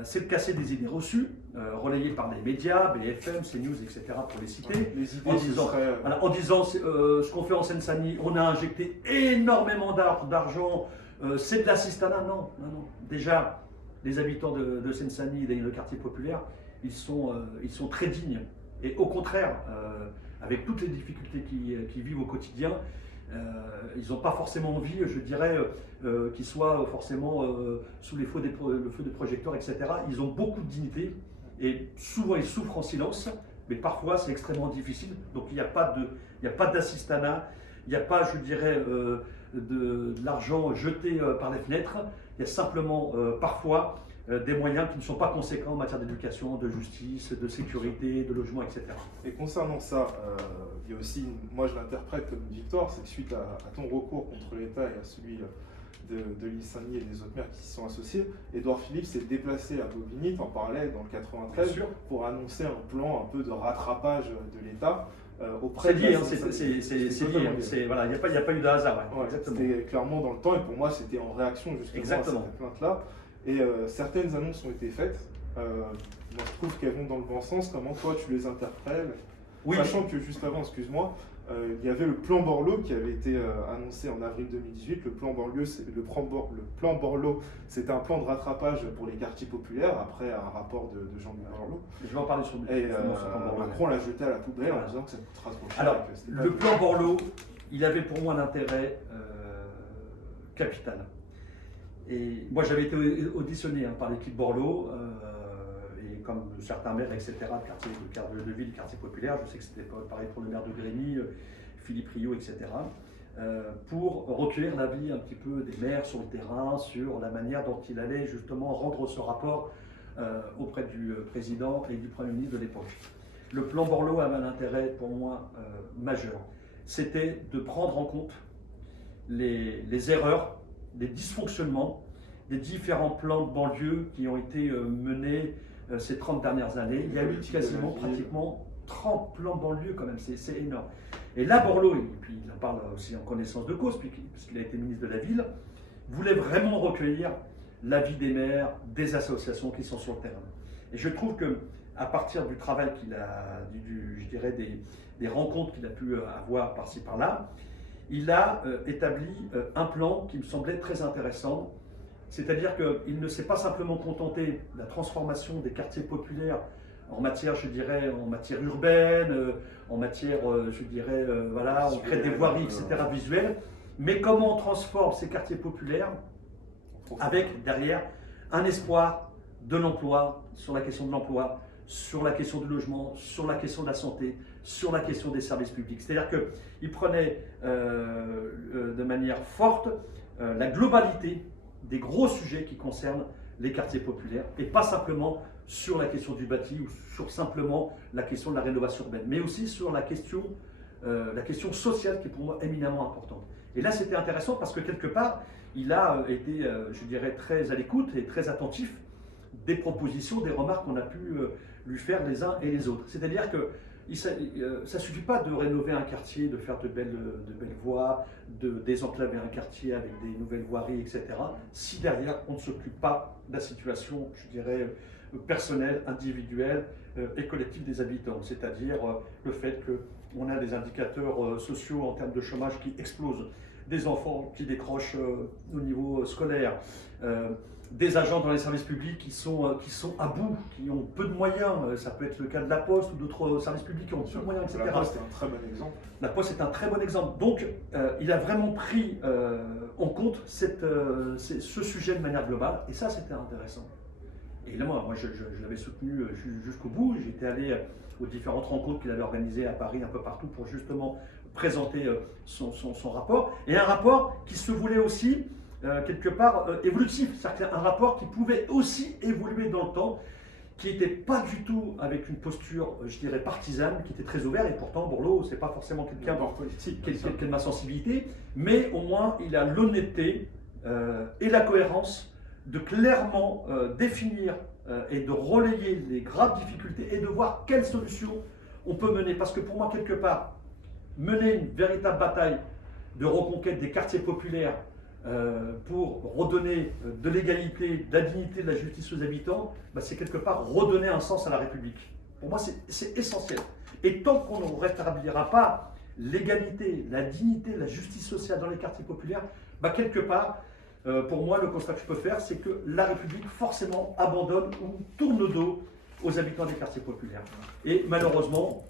C'est de casser des idées reçues, relayées par les médias, BFM, CNews, etc., pour les citer, les idées en disant ce qu'on fait en Seine-Saint-Denis, on a injecté énormément d'argent, c'est de l'assistanat. Non. Déjà, les habitants de Seine-Saint-Denis et des quartiers populaires, ils sont très dignes. Et au contraire, avec toutes les difficultés qu'ils vivent au quotidien, ils n'ont pas forcément envie, je dirais, qu'ils soient forcément sous le feu des projecteurs, etc. Ils ont beaucoup de dignité et souvent ils souffrent en silence, mais parfois c'est extrêmement difficile. Donc il n'y a pas d'assistanat, il n'y a pas, je dirais, de l'argent jeté par les fenêtres. Il y a simplement parfois des moyens qui ne sont pas conséquents en matière d'éducation, de justice, de sécurité, de logement, etc. Et concernant ça, il y a aussi, moi je l'interprète comme une victoire, c'est que suite à ton recours contre l'État et à celui de Lise Saint-Denis et des autres maires qui s'y sont associés, Édouard Philippe s'est déplacé à Bobigny en parallèle dans le 93 pour annoncer un plan un peu de rattrapage de l'État. C'est lié, c'est voilà, il n'y a pas eu de hasard. Ouais, c'était clairement dans le temps et pour moi c'était en réaction justement à cette plainte-là. Et certaines annonces ont été faites. Moi je trouve qu'elles vont dans le bon sens. Comment toi tu les interprètes? Oui. Sachant que juste avant, excuse-moi, il y avait le plan Borloo qui avait été annoncé en avril 2018. Le plan Borloo, c'était un plan de rattrapage pour les quartiers populaires après un rapport de Jean-Luc Borloo. Je vais en parler sur le plan Macron l'a jeté à la poubelle en disant que ça coûtera trop cher. Alors, le plan Borloo, il avait pour moi un intérêt capital. Et moi, j'avais été auditionné par l'équipe Borloo, et comme certains maires, etc., de ville, quartier populaire, je sais que c'était pareil pour le maire de Grigny, Philippe Rio, etc., pour recueillir l'avis un petit peu des maires sur le terrain, sur la manière dont il allait justement rendre ce rapport auprès du président et du Premier ministre de l'époque. Le plan Borloo avait un intérêt pour moi majeur. C'était de prendre en compte les erreurs, les dysfonctionnements des différents plans de banlieue qui ont été menés ces 30 dernières années. Il y a eu quasiment, pratiquement 30 plans de banlieue quand même, c'est énorme. Et là, Borloo, et puis il en parle aussi en connaissance de cause, puisqu'il a été ministre de la Ville, voulait vraiment recueillir l'avis des maires, des associations qui sont sur le terrain. Et je trouve qu'à partir du travail qu'il a, je dirais des rencontres qu'il a pu avoir par-ci par-là, il a établi un plan qui me semblait très intéressant. C'est-à-dire qu'il ne s'est pas simplement contenté de la transformation des quartiers populaires en matière, je dirais, en matière urbaine, en matière, je dirais, voilà, on crée des voiries, etc., visuelles, mais comment on transforme ces quartiers populaires avec, derrière, un espoir de l'emploi, sur la question de l'emploi, sur la question du logement, sur la question de la santé, sur la question des services publics. C'est-à-dire qu'il prenait de manière forte la globalité des gros sujets qui concernent les quartiers populaires et pas simplement sur la question du bâti ou sur simplement la question de la rénovation urbaine, mais aussi sur la question sociale qui est pour moi éminemment importante. Et là, c'était intéressant parce que quelque part, il a été, je dirais, très à l'écoute et très attentif des propositions, des remarques qu'on a pu lui faire les uns et les autres. C'est-à-dire que ça ne suffit pas de rénover un quartier, de faire de belles voies, de désenclaver un quartier avec des nouvelles voiries, etc. si derrière on ne s'occupe pas de la situation, je dirais, personnelle, individuelle et collective des habitants. C'est-à-dire le fait qu'on a des indicateurs sociaux en termes de chômage qui explosent, des enfants qui décrochent au niveau scolaire, des agents dans les services publics qui sont à bout, qui ont peu de moyens. Ça peut être le cas de la Poste ou d'autres services publics qui ont peu de moyens, etc. La Poste est un très bon exemple. La Poste est un très bon exemple. Donc, il a vraiment pris en compte ce sujet de manière globale, et ça, c'était intéressant. Et là, moi je l'avais soutenu jusqu'au bout. J'étais allé aux différentes rencontres qu'il avait organisées à Paris, un peu partout, pour justement présenter son rapport. Et un rapport qui se voulait aussi quelque part évolutif, c'est-à-dire un rapport qui pouvait aussi évoluer dans le temps, qui n'était pas du tout avec une posture, je dirais, partisane, qui était très ouvert, et pourtant Borloo, c'est pas forcément quelqu'un de ma sensibilité, mais au moins il a l'honnêteté et la cohérence de clairement définir et de relayer les graves difficultés et de voir quelles solutions on peut mener, parce que pour moi, quelque part, mener une véritable bataille de reconquête des quartiers populaires pour redonner de l'égalité, de la dignité, de la justice aux habitants, c'est quelque part redonner un sens à la République. Pour moi, c'est essentiel. Et tant qu'on ne rétablira pas l'égalité, la dignité, la justice sociale dans les quartiers populaires, quelque part, pour moi, le constat que je peux faire, c'est que la République forcément abandonne ou tourne le dos aux habitants des quartiers populaires. Et malheureusement,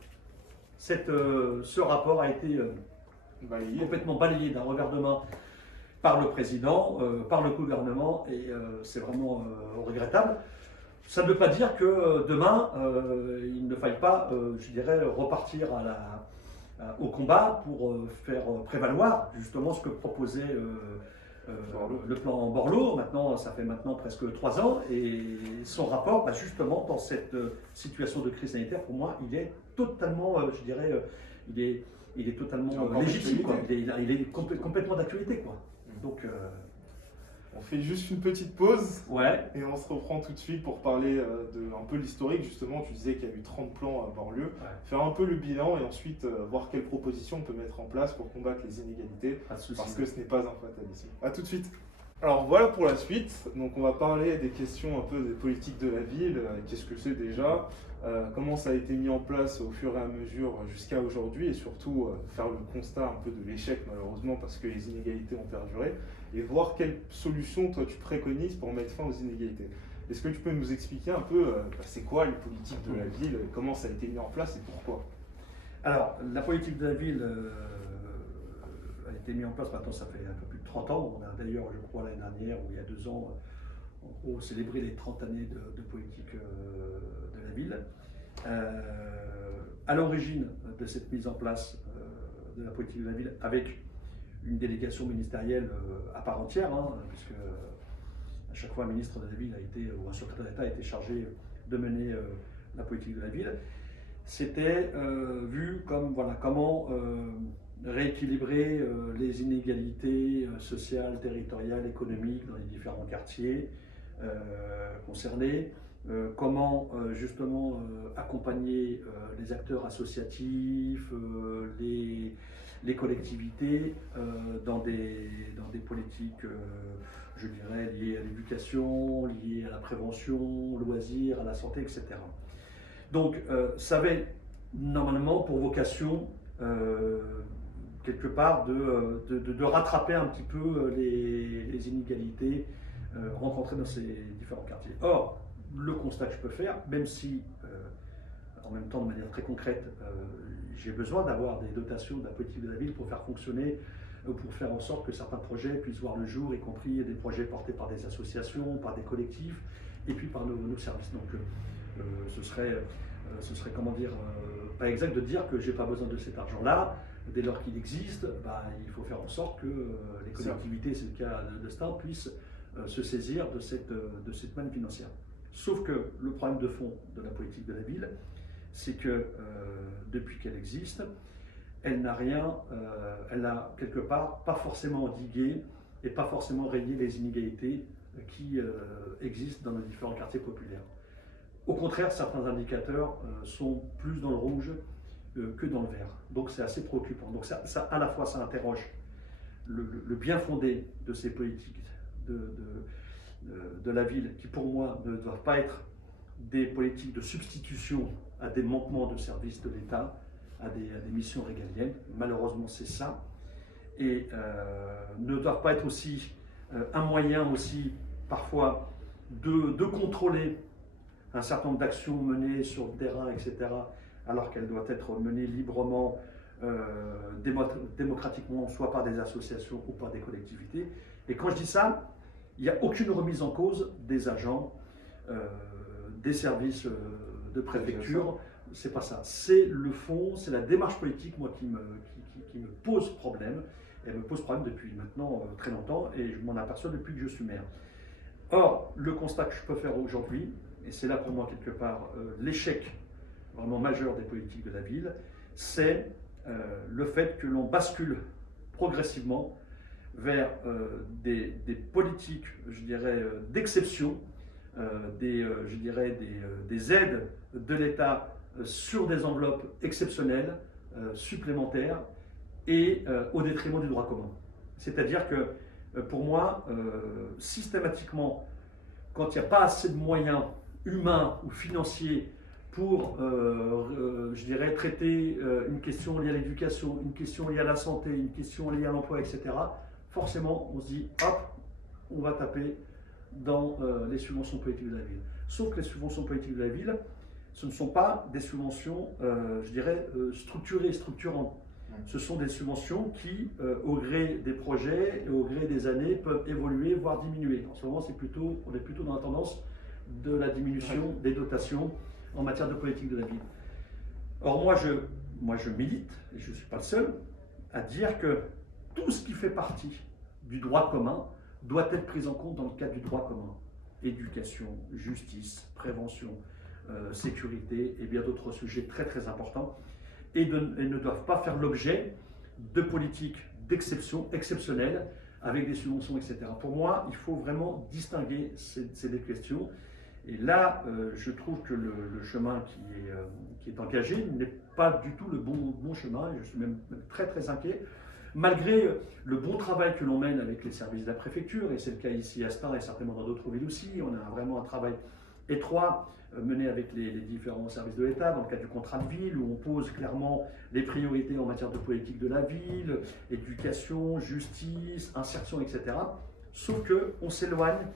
ce rapport a été complètement balayé d'un revers de main par le président, par le gouvernement, et c'est vraiment regrettable. Ça ne veut pas dire que demain, il ne faille pas, je dirais, repartir au combat pour faire prévaloir justement ce que proposait le plan Borloo. Maintenant, ça fait maintenant presque 3 ans, et son rapport, justement, dans cette situation de crise sanitaire, pour moi, il est totalement, je dirais, il est totalement légitime, quoi. Il est complètement d'actualité, quoi. Donc, on fait juste une petite pause ouais. Et on se reprend tout de suite pour parler de un peu l'historique. Justement, tu disais qu'il y a eu 30 plans à Borloo. Ouais. Faire un peu le bilan et ensuite voir quelles propositions on peut mettre en place pour combattre les inégalités. Parce que ce n'est pas un fatalisme. A tout de suite. Alors voilà pour la suite. Donc on va parler des questions un peu des politiques de la ville. Qu'est-ce que c'est déjà ? Comment ça a été mis en place au fur et à mesure jusqu'à aujourd'hui, et surtout faire le constat un peu de l'échec malheureusement parce que les inégalités ont perduré, et voir quelles solutions toi tu préconises pour mettre fin aux inégalités. Est-ce que tu peux nous expliquer un peu c'est quoi les politiques de la ville, comment ça a été mis en place et pourquoi ? Alors la politique de la ville a été mise en place maintenant, ça fait un peu plus de 30 ans. On a d'ailleurs, je crois, l'année dernière ou il y a 2 ans, en gros, célébré les 30 années de politique de la ville. À l'origine de cette mise en place de la politique de la ville, avec une délégation ministérielle à part entière, puisque à chaque fois un ministre de la ville ou un secrétaire d'État a été chargé de mener la politique de la ville, c'était vu comme comment rééquilibrer les inégalités sociales, territoriales, économiques dans les différents quartiers concernés, comment justement accompagner les acteurs associatifs, les collectivités dans des politiques, je dirais, liées à l'éducation, liées à la prévention, aux loisirs, à la santé, etc. Donc ça avait normalement pour vocation quelque part de rattraper un petit peu les inégalités rencontrées dans ces différents quartiers. Or, le constat que je peux faire, même si en même temps de manière très concrète, j'ai besoin d'avoir des dotations de la politique de la ville pour faire fonctionner, pour faire en sorte que certains projets puissent voir le jour, y compris des projets portés par des associations, par des collectifs, et puis par nos services. Donc ce serait comment dire, pas exact de dire que je n'ai pas besoin de cet argent-là. Dès lors qu'il existe, il faut faire en sorte que les collectivités, c'est le cas de Stein, puissent se saisir de cette manne financière. Sauf que le problème de fond de la politique de la ville, c'est que depuis qu'elle existe, elle n'a quelque part pas forcément endigué et pas forcément rayé les inégalités qui existent dans nos différents quartiers populaires. Au contraire, certains indicateurs sont plus dans le rouge que dans le vert. Donc c'est assez préoccupant. Donc ça, à la fois, ça interroge le bien fondé de ces politiques de la ville, qui pour moi ne doivent pas être des politiques de substitution à des manquements de services de l'État, à des missions régaliennes. Malheureusement, c'est ça. Et ne doivent pas être aussi un moyen aussi, parfois, de contrôler un certain nombre d'actions menées sur le terrain, etc., alors qu'elles doivent être menées librement, démocratiquement, soit par des associations ou par des collectivités. Et quand je dis ça, il n'y a aucune remise en cause des agents, des services de préfecture. C'est pas ça. C'est le fond, c'est la démarche politique, moi, qui me pose problème. Elle me pose problème depuis maintenant très longtemps, et je m'en aperçois depuis que je suis maire. Or, le constat que je peux faire aujourd'hui, et c'est là pour moi quelque part l'échec vraiment majeur des politiques de la ville, c'est le fait que l'on bascule progressivement vers des politiques, je dirais, d'exception, des aides de l'État sur des enveloppes exceptionnelles, supplémentaires, et au détriment du droit commun. C'est-à-dire que pour moi, systématiquement, quand il n'y a pas assez de moyens humains ou financiers pour, je dirais, traiter une question liée à l'éducation, une question liée à la santé, une question liée à l'emploi, etc., forcément, on se dit, hop, on va taper dans les subventions politiques de la ville. Sauf que les subventions politiques de la ville, ce ne sont pas des subventions, je dirais, structurées, structurantes. Ce sont des subventions qui, au gré des projets et au gré des années, peuvent évoluer, voire diminuer. En ce moment, on est plutôt dans la tendance de la diminution des dotations en matière de politique de la ville. Or, moi, je milite, et je ne suis pas le seul, à dire que tout ce qui fait partie du droit commun doit être pris en compte dans le cadre du droit commun. Éducation, justice, prévention, sécurité et bien d'autres sujets très très importants et ne doivent pas faire l'objet de politiques d'exception, exceptionnelles, avec des subventions, etc. Pour moi, il faut vraiment distinguer ces deux questions. Et là, je trouve que le chemin qui est engagé n'est pas du tout le bon chemin, et je suis même très très inquiet. Malgré le bon travail que l'on mène avec les services de la préfecture, et c'est le cas ici à Stains et certainement dans d'autres villes aussi, on a vraiment un travail étroit mené avec les différents services de l'État dans le cadre du contrat de ville, où on pose clairement les priorités en matière de politique de la ville, éducation, justice, insertion, etc. Sauf qu'on s'éloigne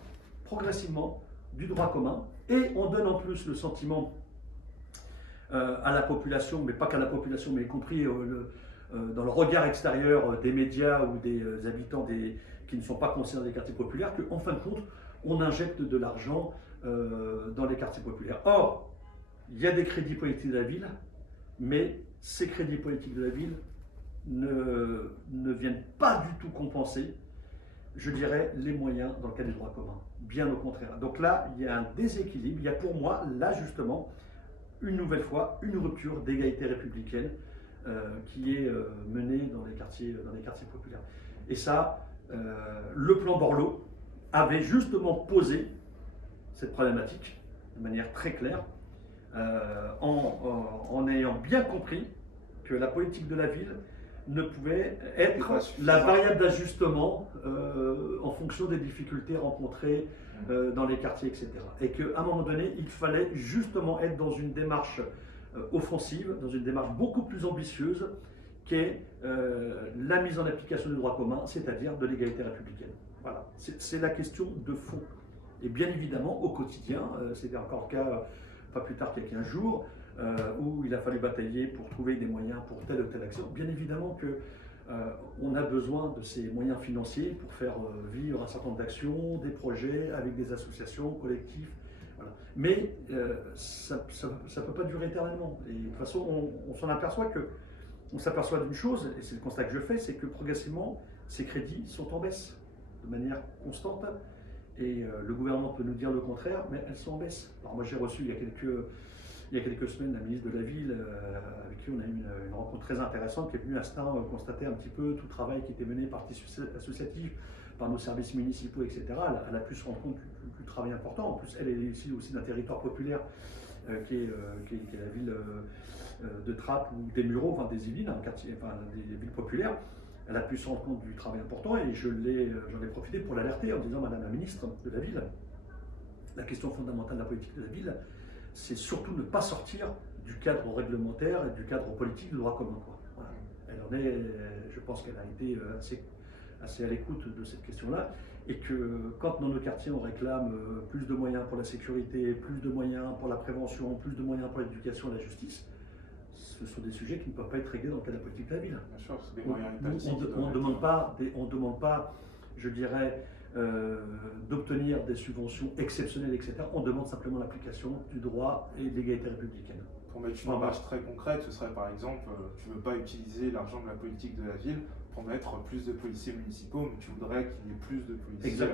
progressivement du droit commun et on donne en plus le sentiment à la population, mais pas qu'à la population, mais y compris dans le regard extérieur des médias ou des habitants qui ne sont pas concernés des quartiers populaires, qu'en fin de compte, on injecte de l'argent dans les quartiers populaires. Or, il y a des crédits politiques de la ville, mais ces crédits politiques de la ville ne viennent pas du tout compenser, je dirais, les moyens dans le cadre du droit commun. Bien au contraire. Donc là, il y a un déséquilibre, il y a pour moi, là justement, une nouvelle fois, une rupture d'égalité républicaine qui est menée dans les quartiers populaires. Et ça, le plan Borloo avait justement posé cette problématique de manière très claire, en ayant bien compris que la politique de la ville ne pouvait être la variable d'ajustement en fonction des difficultés rencontrées dans les quartiers, etc. Et qu'à un moment donné, il fallait justement être dans une démarche offensive, dans une démarche beaucoup plus ambitieuse qu'est la mise en application du droit commun, c'est-à-dire de l'égalité républicaine. Voilà, c'est la question de fond. Et bien évidemment, au quotidien, c'était encore le cas pas plus tard qu'il y a 15 jours, où il a fallu batailler pour trouver des moyens pour telle ou telle action. Bien évidemment qu'on a besoin de ces moyens financiers pour faire vivre un certain nombre d'actions, des projets avec des associations, collectifs. Voilà. Mais ça ne peut pas durer éternellement. Et de toute façon, on s'aperçoit d'une chose, et c'est le constat que je fais, c'est que progressivement, ces crédits sont en baisse de manière constante. Et le gouvernement peut nous dire le contraire, mais elles sont en baisse. Alors moi j'ai reçu il y a quelques semaines la ministre de la Ville, avec qui on a eu une rencontre très intéressante, qui est venue à Stains constater un petit peu tout le travail qui était mené par tissu associatif, par nos services municipaux, etc. Elle a pu se rendre compte du travail important. En plus, elle est ici aussi d'un territoire populaire qui est la ville de Trappes ou des Mureaux, enfin des Yvelines, des villes populaires. Elle a pu se rendre compte du travail important et j'en ai profité pour l'alerter en disant, Madame la ministre de la Ville, la question fondamentale de la politique de la ville, c'est surtout ne pas sortir du cadre réglementaire et du cadre politique du droit commun. Voilà. Elle en est, je pense qu'elle a été assez à l'écoute de cette question-là, et que quand dans nos quartiers on réclame plus de moyens pour la sécurité, plus de moyens pour la prévention, plus de moyens pour l'éducation et la justice, ce sont des sujets qui ne peuvent pas être réglés dans le cadre de la politique de la ville. Bien sûr, c'est des moyens étatiques. On ne demande pas, je dirais, d'obtenir des subventions exceptionnelles, etc. On demande simplement l'application du droit et de l'égalité républicaine. Pour mettre une image très concrète, ce serait par exemple, tu ne veux pas utiliser l'argent de la politique de la ville pour mettre plus de policiers municipaux, mais tu voudrais qu'il y ait plus de policiers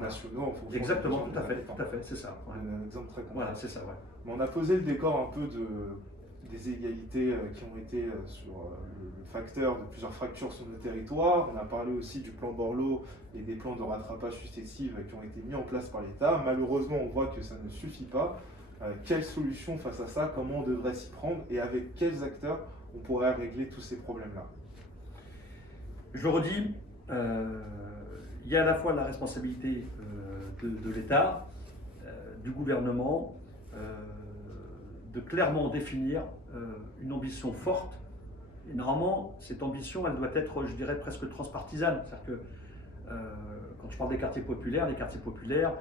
nationaux en fonction. Exactement, tout à fait, c'est ça. Ouais. Un exemple très concret. Voilà, c'est ça, ouais. Mais on a posé le décor un peu des égalités qui ont été sur le facteur de plusieurs fractures sur nos territoires. On a parlé aussi du plan Borloo et des plans de rattrapage successifs qui ont été mis en place par l'État. Malheureusement, on voit que ça ne suffit pas. Quelle solution face à ça? Comment on devrait s'y prendre? Et avec quels acteurs on pourrait régler tous ces problèmes-là? Je redis, il y a à la fois la responsabilité de l'État, du gouvernement, de clairement définir une ambition forte. Et normalement, cette ambition, elle doit être, je dirais, presque transpartisane. C'est-à-dire que quand je parle des quartiers populaires,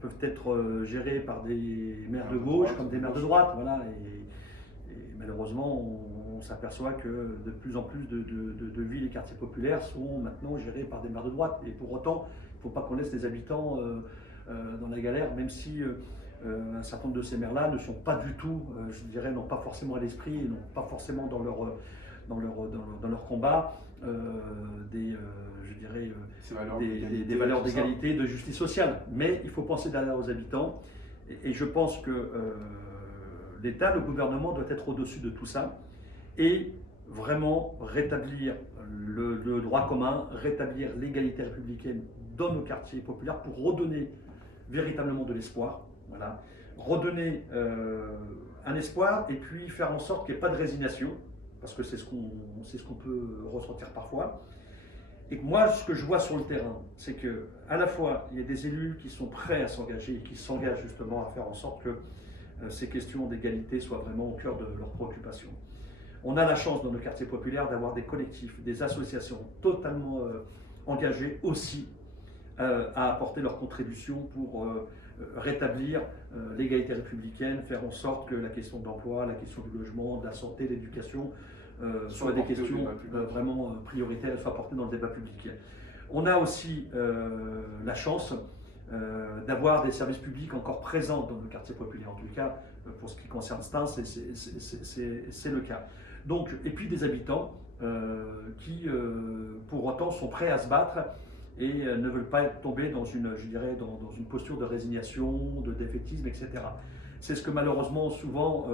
peuvent être gérés par des maires de de gauche droite, comme des maires de droite. Voilà, et malheureusement, on s'aperçoit que de plus en plus de villes et quartiers populaires sont maintenant gérés par des maires de droite. Et pour autant, il ne faut pas qu'on laisse les habitants dans la galère, même si un certain nombre de ces maires-là ne sont pas du tout, je dirais, n'ont pas forcément à l'esprit et n'ont pas forcément dans leur combat je dirais, des valeurs d'égalité, de justice sociale. Mais il faut penser derrière aux habitants. Et je pense que l'État, le gouvernement doit être au-dessus de tout ça et vraiment rétablir le droit commun, rétablir l'égalité républicaine dans nos quartiers populaires pour redonner véritablement de l'espoir. Voilà. Redonner un espoir et puis faire en sorte qu'il n'y ait pas de résignation, parce que c'est ce qu'on peut ressentir parfois. Et moi, ce que je vois sur le terrain, c'est que à la fois, il y a des élus qui sont prêts à s'engager et qui s'engagent justement à faire en sorte que ces questions d'égalité soient vraiment au cœur de leurs préoccupations. On a la chance dans nos quartiers populaires d'avoir des collectifs, des associations totalement engagées aussi à apporter leur contribution pour rétablir l'égalité républicaine, faire en sorte que la question de l'emploi, la question du logement, de la santé, de l'éducation soient des questions vraiment prioritaires et soient portées dans le débat public. On a aussi la chance d'avoir des services publics encore présents dans nos quartiers populaires. En tout cas, pour ce qui concerne Stains, c'est le cas. Donc, et puis des habitants qui, pour autant, sont prêts à se battre et ne veulent pas tomber dans une, je dirais, dans une posture de résignation, de défaitisme, etc. C'est ce que malheureusement, souvent,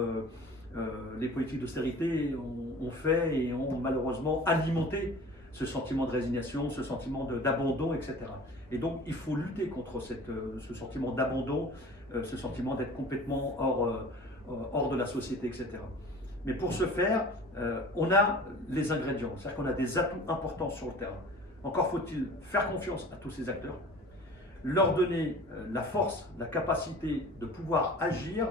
les politiques d'austérité ont fait et ont malheureusement alimenté ce sentiment de résignation, ce sentiment d'abandon, etc. Et donc, il faut lutter contre ce sentiment d'abandon, ce sentiment d'être complètement hors de la société, etc. Mais pour ce faire, on a les ingrédients, c'est-à-dire qu'on a des atouts importants sur le terrain. Encore faut-il faire confiance à tous ces acteurs, leur donner la force, la capacité de pouvoir agir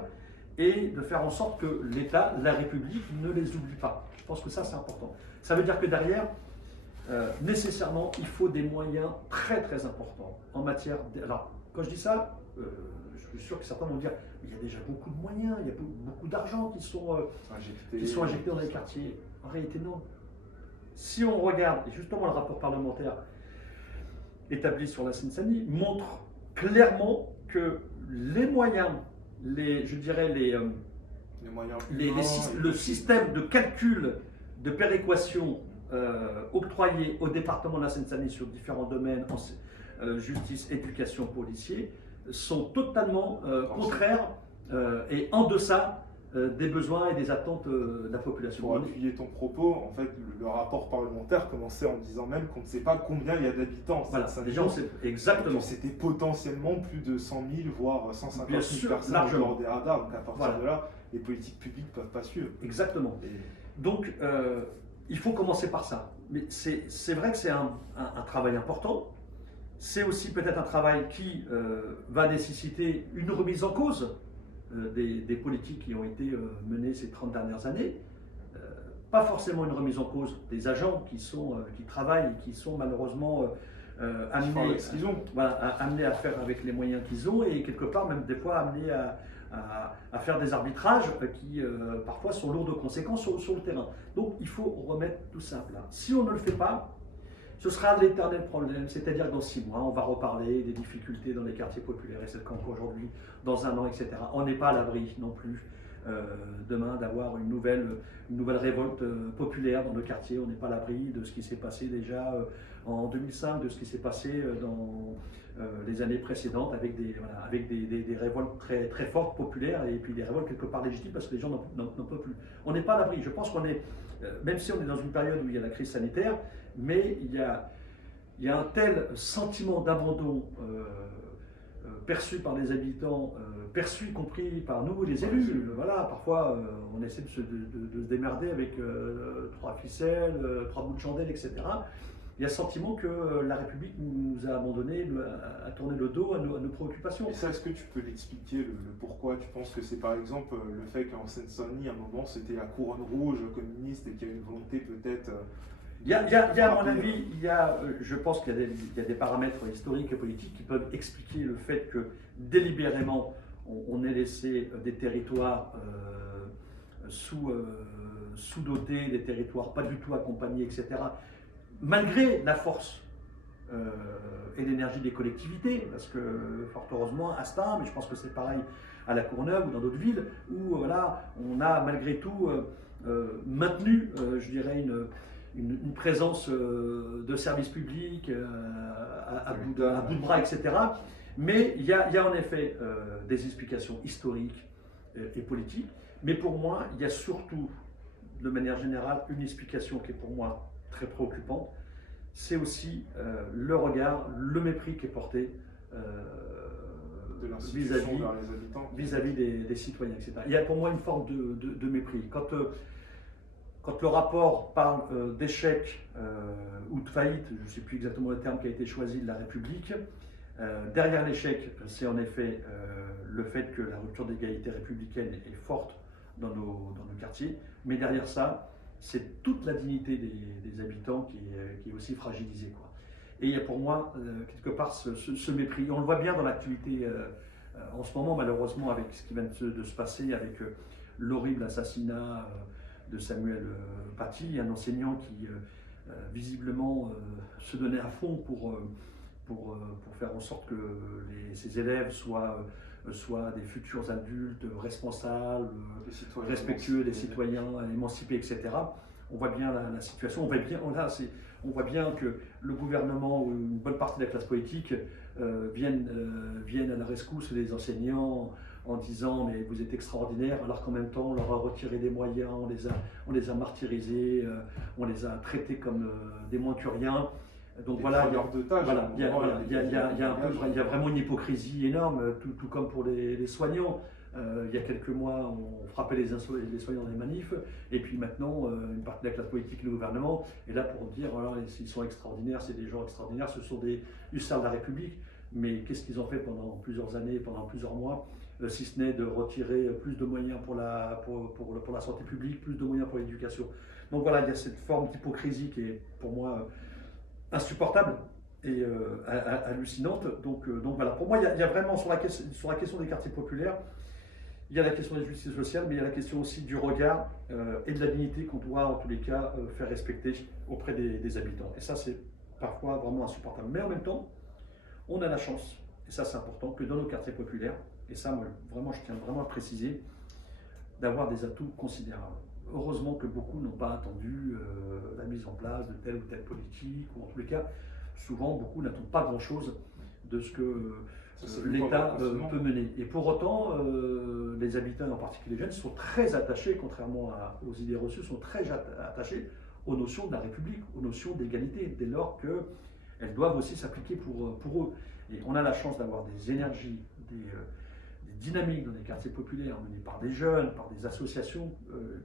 et de faire en sorte que l'État, la République, ne les oublie pas. Je pense que ça, c'est important. Ça veut dire que derrière, nécessairement, il faut des moyens très très importants en matière. Alors, quand je dis ça, je suis sûr que certains vont dire il y a déjà beaucoup de moyens, il y a beaucoup d'argent qui sont injectés dans les quartiers. En réalité, non. Si on regarde, et justement le rapport parlementaire établi sur la Seine-Saint-Denis montre clairement que les moyens, je dirais le système de calcul de péréquation octroyé au département de la Seine-Saint-Denis sur différents domaines, justice, éducation, policier, sont totalement contraires et en deçà des besoins et des attentes de la population. Pour appuyer ton propos, en fait, le rapport parlementaire commençait en disant même qu'on ne sait pas combien il y a d'habitants. Voilà, déjà on sait exactement. C'était potentiellement plus de 100 000, voire 150 000 personnes largement. hors des radars. Donc à partir de là, les politiques publiques ne peuvent pas suivre. Exactement. Donc il faut commencer par ça. Mais c'est vrai que c'est un travail important. C'est aussi peut-être un travail qui va nécessiter une remise en cause des politiques qui ont été menées ces 30 dernières années. Pas forcément une remise en cause des agents qui travaillent et qui sont malheureusement amenés à faire avec les moyens qu'ils ont et quelque part même des fois amenés à faire des arbitrages qui parfois sont lourds de conséquences sur le terrain. Donc il faut remettre tout ça à plat. Si on ne le fait pas, ce sera l'éternel problème, c'est-à-dire dans 6 mois, on va reparler des difficultés dans les quartiers populaires, et c'est le cas aujourd'hui, dans 1 an, etc. On n'est pas à l'abri non plus demain d'avoir une nouvelle révolte populaire dans nos quartiers. On n'est pas à l'abri de ce qui s'est passé déjà en 2005, de ce qui s'est passé dans les années précédentes avec des révoltes très, très fortes, populaires, et puis des révoltes quelque part légitimes parce que les gens n'en peuvent plus. On n'est pas à l'abri. Je pense qu'on est, même si on est dans une période où il y a la crise sanitaire, mais il y a un tel sentiment d'abandon perçu par les habitants, perçu y compris par nous, les élus. Voilà, parfois on essaie de se démerder avec 3 ficelles, 3 bouts de chandelle, etc. Il y a le sentiment que la République nous a abandonnés, a tourné le dos à nos préoccupations. Et ça, est-ce que tu peux l'expliquer, le pourquoi? Tu penses que c'est par exemple le fait qu'en Seine-Saint-Denis, à un moment, c'était la couronne rouge communiste et qu'il y a une volonté peut-être À mon avis, je pense qu'il y a des paramètres historiques et politiques qui peuvent expliquer le fait que délibérément, on ait laissé des territoires sous-dotés, des territoires pas du tout accompagnés, etc. Malgré la force et l'énergie des collectivités, parce que fort heureusement à Stains, mais je pense que c'est pareil à La Courneuve ou dans d'autres villes, où voilà, on a malgré tout maintenu, je dirais, une présence de services publics à bout de bras, etc. Mais il y a en effet des explications historiques et politiques, mais pour moi, il y a surtout, de manière générale, une explication qui est pour moi très préoccupante, c'est aussi le regard, le mépris qui est porté vis-à-vis des citoyens, etc. Il y a pour moi une forme de mépris. Quand le rapport parle d'échec ou de faillite, je ne sais plus exactement le terme qui a été choisi, de la République, derrière l'échec, c'est en effet le fait que la rupture d'égalité républicaine est forte dans nos quartiers, mais derrière ça, c'est toute la dignité des habitants qui est aussi fragilisée, quoi. Et il y a pour moi, quelque part, ce mépris. On le voit bien dans l'actualité en ce moment, malheureusement, avec ce qui vient de se passer, avec l'horrible assassinat de Samuel Paty, un enseignant qui visiblement se donnait à fond pour faire en sorte que ses élèves soient des futurs adultes responsables, respectueux des citoyens, émancipés, etc. On voit bien la situation, on voit bien que le gouvernement ou une bonne partie de la classe politique viennent à la rescousse des enseignants en disant mais vous êtes extraordinaires, alors qu'en même temps on leur a retiré des moyens, on les a martyrisés, on les a traités comme des moins que rien. Donc voilà, il y a vraiment une hypocrisie énorme, tout comme pour les soignants. Il y a quelques mois, on frappait les soignants dans les manifs, et puis maintenant, une partie de la classe politique et le gouvernement est là pour dire voilà, ils sont extraordinaires, c'est des gens extraordinaires, ce sont des hussards de la République. Mais qu'est-ce qu'ils ont fait pendant plusieurs années, pendant plusieurs mois, si ce n'est de retirer plus de moyens pour la santé publique, plus de moyens pour l'éducation. Donc voilà, il y a cette forme d'hypocrisie qui est pour moi insupportable et hallucinante. Donc voilà, pour moi, il y a vraiment sur la question des quartiers populaires, il y a la question de la justice sociale, mais il y a la question aussi du regard et de la dignité qu'on doit en tous les cas faire respecter auprès des habitants. Et ça, c'est parfois vraiment insupportable. Mais en même temps, on a la chance, et ça c'est important, que dans nos quartiers populaires, et ça moi, vraiment, je tiens vraiment à préciser, d'avoir des atouts considérables. Heureusement que beaucoup n'ont pas attendu la mise en place de telle ou telle politique, ou en tous les cas, souvent beaucoup n'attendent pas grand-chose de ce que l'État peut mener. Et pour autant, les habitants, en particulier les jeunes, sont très attachés, contrairement aux idées reçues, sont très attachés aux notions de la République, aux notions d'égalité, dès lors qu'elles doivent aussi s'appliquer pour eux. Et on a la chance d'avoir des énergies, des dynamiques dans les quartiers populaires menées par des jeunes, par des associations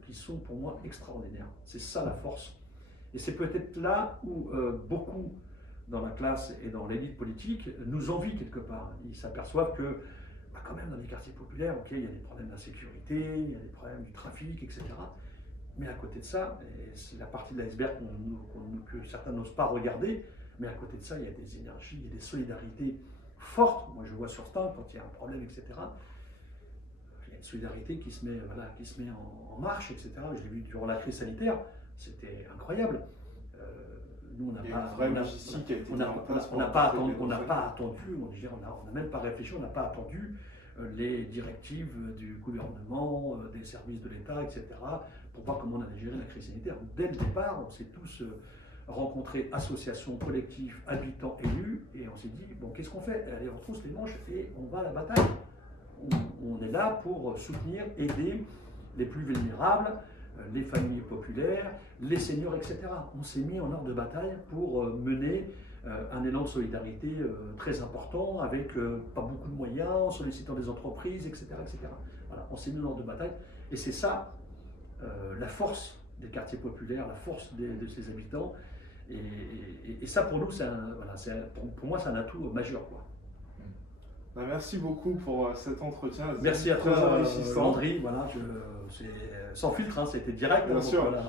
qui sont pour moi extraordinaires. C'est ça la force. Et c'est peut-être là où beaucoup dans la classe et dans l'élite politique nous envient quelque part. Ils s'aperçoivent que quand même dans les quartiers populaires, ok, il y a des problèmes d'insécurité, il y a des problèmes du trafic, etc. Mais à côté de ça, et c'est la partie de l'iceberg que certains n'osent pas regarder, mais à côté de ça, il y a des énergies, il y a des solidarités fortes. Moi, je vois sur Stains, quand il y a un problème, etc., il y a une solidarité qui se met en marche, etc. Je l'ai vu durant la crise sanitaire, c'était incroyable. Nous, on n'a pas attendu, on n'a même pas réfléchi, on n'a pas attendu les directives du gouvernement, des services de l'État, etc., pour voir comment on allait gérer la crise sanitaire. Dès le départ, on s'est tous rencontrés, associations, collectifs, habitants, élus, et on s'est dit, bon, qu'est-ce qu'on fait? Allez, on trousse les manches et on va à la bataille. On est là pour soutenir, aider les plus vulnérables, les familles populaires, les seniors, etc. On s'est mis en ordre de bataille pour mener un élan de solidarité très important, avec pas beaucoup de moyens, en sollicitant des entreprises, etc. etc. Voilà, on s'est mis en ordre de bataille, et c'est ça la force des quartiers populaires, la force de ses habitants, et ça pour nous, pour moi, c'est un atout majeur, quoi. Merci beaucoup pour cet entretien. Merci à toi, Landry. Voilà, c'est sans filtre, hein, c'était direct. Bien sûr. Voilà.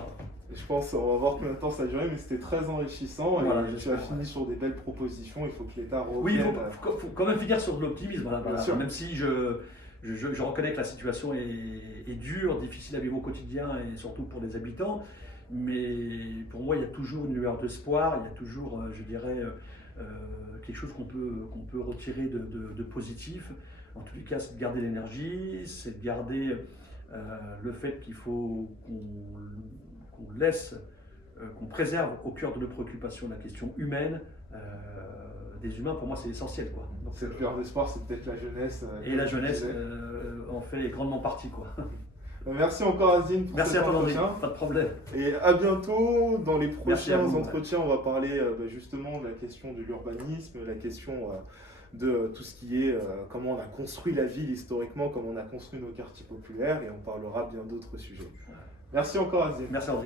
Je pense, on va voir combien de temps ça a duré, mais c'était très enrichissant Voilà, et tu j'espère, as fini sur des belles propositions. Il faut que l'État Oui, il revienne. faut quand même finir sur de l'optimisme. Voilà, Bien voilà. sûr. Même si je reconnais que la situation est dure, difficile à vivre au quotidien et surtout pour les habitants. Mais pour moi, il y a toujours une lueur d'espoir, il y a toujours, je dirais, quelque chose qu'on peut retirer de positif. En tous les cas, c'est de garder l'énergie, c'est de garder le fait qu'il faut qu'on laisse, qu'on préserve au cœur de nos préoccupations la question humaine. Des humains, pour moi, c'est essentiel, quoi. Donc, Cette lueur d'espoir, c'est peut-être la jeunesse. et comme la tu jeunesse disais. en fait grandement partie, quoi. Merci encore, Azine, pour Merci cet à toi, André, entretien. pas de problème. Et à bientôt. Dans les Merci à prochains vous. entretiens, on va parler justement de la question de l'urbanisme, la question de tout ce qui est comment on a construit la ville historiquement, comment on a construit nos quartiers populaires, et on parlera bien d'autres sujets. Merci encore, Azine. Merci, André.